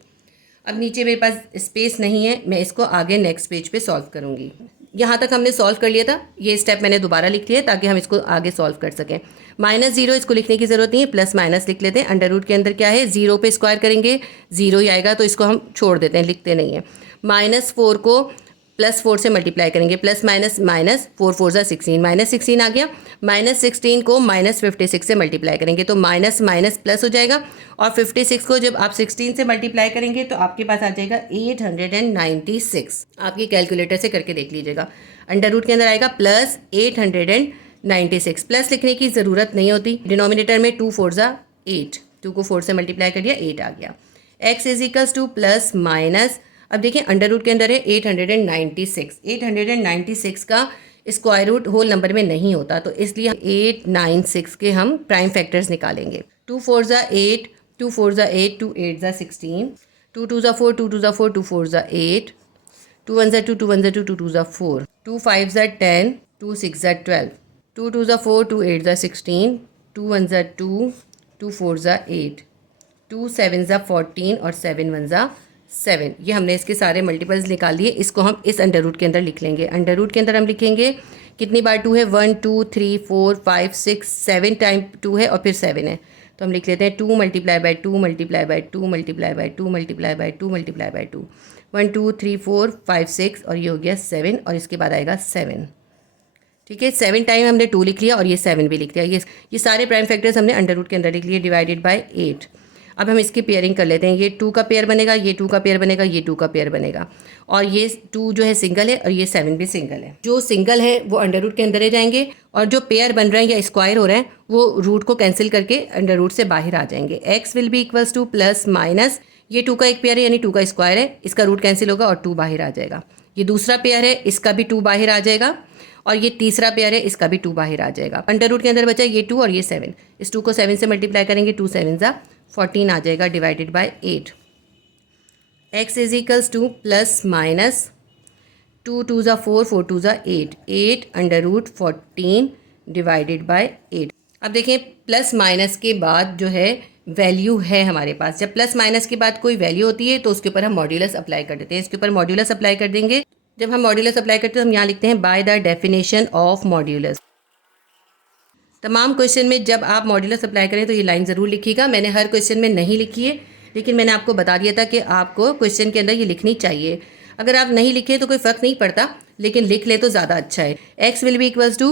अब नीचे मेरे पास स्पेस नहीं है, मैं इसको आगे नेक्स्ट पेज पे सॉल्व करूँगी। यहाँ तक हमने सॉल्व कर लिया था, ये स्टेप मैंने दोबारा लिख लिया है ताकि हम इसको आगे सॉल्व कर सकें। -0 इसको लिखने की ज़रूरत नहीं है, प्लस माइनस लिख लेते हैं। अंडर रूट के अंदर क्या है, 0 पे स्क्वायर करेंगे 0 ही आएगा, तो इसको हम छोड़ देते हैं, लिखते नहीं है। -4 को +4 से मल्टीप्लाई करेंगे, प्लस माइनस माइनस 4 4 = 16, -16 आ गया। -16 को -56 से मल्टीप्लाई करेंगे तो माइनस माइनस प्लस हो जाएगा, और 56 को जब आप 16 से मल्टीप्लाई करेंगे तो आपके पास आ जाएगा 896। आपकी कैलकुलेटर से करके देख लीजिएगा। अंडर रूट के अंदर आएगा प्लस 896, प्लस लिखने की ज़रूरत नहीं होती। डिनोमिनेटर में 2 4 = 8, 2 को 4 से मल्टीप्लाई कर दिया, 8 आ गया। x = प्लस माइनस, अब देखिए अंडर रूट के अंदर है 896, 896 का स्क्वायर रूट होल नंबर में नहीं होता, तो इसलिए 896 के हम प्राइम फैक्टर्स निकालेंगे। 2 4 = 8, 2 4 = 8, 2 8 = 16, 2 2 = 4, 2 2 = 4, 2 4 = 8, 2 1 = 2, 2 1 = 2, 2 2 = 4, 2 5 = 10, 2 6 = 12, 2 2 = 4, 2 8 = 16, 2 1 = 2, 2 4 = 8, 2 7 = 14 और 7 1 = 7। ये हमने इसके सारे मल्टीपल्स निकाल लिए। इसको हम इस अंडर रूट के अंदर लिख लेंगे। अंडर रूट के अंदर हम लिखेंगे कितनी बार 2 है, 1 2 3 4 5 6 7 टाइम 2 है और फिर 7 है, तो हम लिख लेते हैं 2 × 2 × 2 × 2 × 2 × 2 × 2 1 2 3 4 5 6 और ये हो गया 7 और इसके बाद आएगा 7। ठीक है, 7 टाइम हमने 2 लिख लिया और ये 7 भी लिख लिया। ये सारे प्राइम फैक्टर्स हमने अंडर रूट के अंदर लिख लिए डिवाइडेड बाय 8। अब हम इसकी पेयरिंग कर लेते हैं। ये 2 का पेयर बनेगा, ये 2 का पेयर बनेगा, ये 2 का पेयर बनेगा, और ये 2 जो है सिंगल है और ये 7 भी सिंगल है। जो सिंगल है वो अंडर रूट के अंदर ही जाएंगे, और जो पेयर बन रहे हैं या स्क्वायर हो रहे हैं वो रूट को कैंसिल करके अंडर रूट से बाहर आ जाएंगे। x will be equals to plus minus, ये 2 का एक पेयर है यानी 2 का स्क्वायर है, इसका रूट कैंसिल होगा और 2 बाहर आ जाएगा। ये दूसरा पेयर है, इसका भी 2 बाहर आ जाएगा, और ये तीसरा पेयर है, इसका भी 2 बाहर आ जाएगा। अंडर रूट के अंदर बचा ये 2 और ये 7, इस 2 को 7 से मल्टीप्लाई करेंगे, 2 7 = 14 आ जाएगा divided by 8। x = plus minus 2 2 = 4, 4 2 = 8, 8 under root 14 divided bye 8। अब देखें प्लस माइनस के बाद जो है वैल्यू है हमारे पास। जब प्लस माइनस के बाद कोई वैल्यू होती है तो उसके ऊपर हम मॉड्यूलस अप्लाई कर देते हैं। इसके ऊपर मॉड्यूलस अप्लाई कर देंगे। जब हम मॉड्यूलस अप्लाई करते हैं तो हम यहाँ लिखते हैं by the definition of modulus. तमाम क्वेश्चन में जब आप मॉड्यूलस अप्लाई करें तो ये लाइन ज़रूर लिखिएगा। मैंने हर क्वेश्चन में नहीं लिखी है, लेकिन मैंने आपको बता दिया था कि आपको क्वेश्चन के अंदर ये लिखनी चाहिए। अगर आप नहीं लिखे तो कोई फ़र्क नहीं पड़ता, लेकिन लिख ले तो ज़्यादा अच्छा है। x will be equals to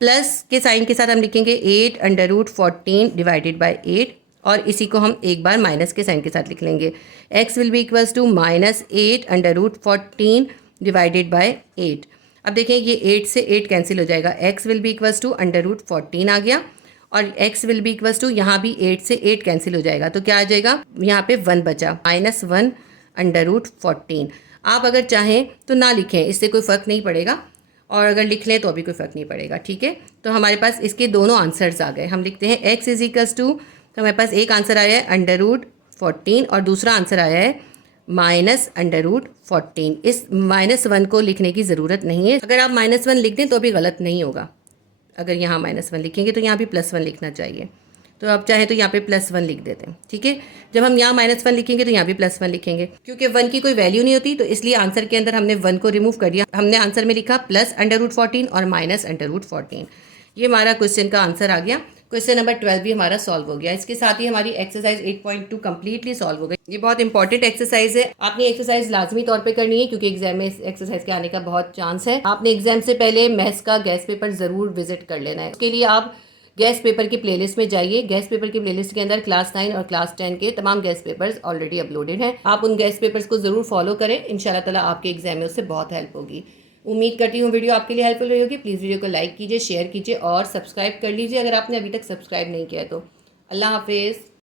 plus के साइन के साथ हम लिखेंगे 8 अंडर रूट 14 डिवाइडेड बाय 8, और इसी को हम एक बार माइनस के साइन के साथ लिख लेंगे। x will be equals to -8 under root 14 divided bye 8। अब देखें ये 8 से 8 कैंसिल हो जाएगा। x will be equals to under root 14 आ गया, और x will be equals to, यहाँ भी 8 से 8 कैंसिल हो जाएगा, तो क्या आ जाएगा, यहाँ पे 1 बचा, -1/√14। आप अगर चाहें तो ना लिखें, इससे कोई फ़र्क नहीं पड़ेगा, और अगर लिख लें तो भी कोई फ़र्क नहीं पड़ेगा, ठीक है। तो हमारे पास इसके दोनों आंसर्स आ गए। हम लिखते हैं x इज इक्वल्स टू, तो हमारे पास एक आंसर आया है √14 और दूसरा आंसर आया है -√14। इस -1 को लिखने की ज़रूरत नहीं है, अगर आप -1 लिख दें तो भी गलत नहीं होगा। अगर यहाँ -1 लिखेंगे तो यहाँ भी +1 लिखना चाहिए, तो आप चाहें तो यहाँ पे +1 लिख देते हैं, ठीक है। जब हम यहाँ -1 लिखेंगे तो यहाँ भी +1 लिखेंगे, क्योंकि 1 की कोई वैल्यू नहीं होती, तो इसलिए आंसर के अंदर हमने 1 को रिमूव कर दिया। हमने आंसर में लिखा +√14 और -√14। ये हमारा क्वेश्चन का आंसर आ गया। क्वेश्चन नंबर 12 भी हमारा सॉल्व हो गया। इसके साथ ही हमारी एक्सरसाइज 8.2 कंप्लीटली सॉल्व हो गई। ये बहुत इंपॉर्टेंट एक्सरसाइज है, आपने एक्सरसाइज लाजमी तौर पे करनी है, क्योंकि एग्जाम में इस एक्सरसाइज के आने का बहुत चांस है। आपने एग्जाम से पहले मैथ्स का गैस पेपर जरूर विजिट कर लेना है। उसके लिए आप गैस पेपर की प्लेलिस्ट में जाइए। गैस पेपर की प्लेलिस्ट के अंदर क्लास 9 और क्लास 10 के तमाम गैस पेपर्स ऑलरेडी अपलोडेड हैं। आप उन गैस पेपर्स को जरूर फॉलो करें, इंशाल्लाह ताला आपके एग्जाम में उससे बहुत हेल्प होगी। उम्मीद करती हूँ वीडियो आपके लिए हेल्पफुल रही होगी। प्लीज़ वीडियो को लाइक कीजिए, शेयर कीजिए और सब्सक्राइब कर लीजिए अगर आपने अभी तक सब्सक्राइब नहीं किया है तो। अल्लाह हाफिज़।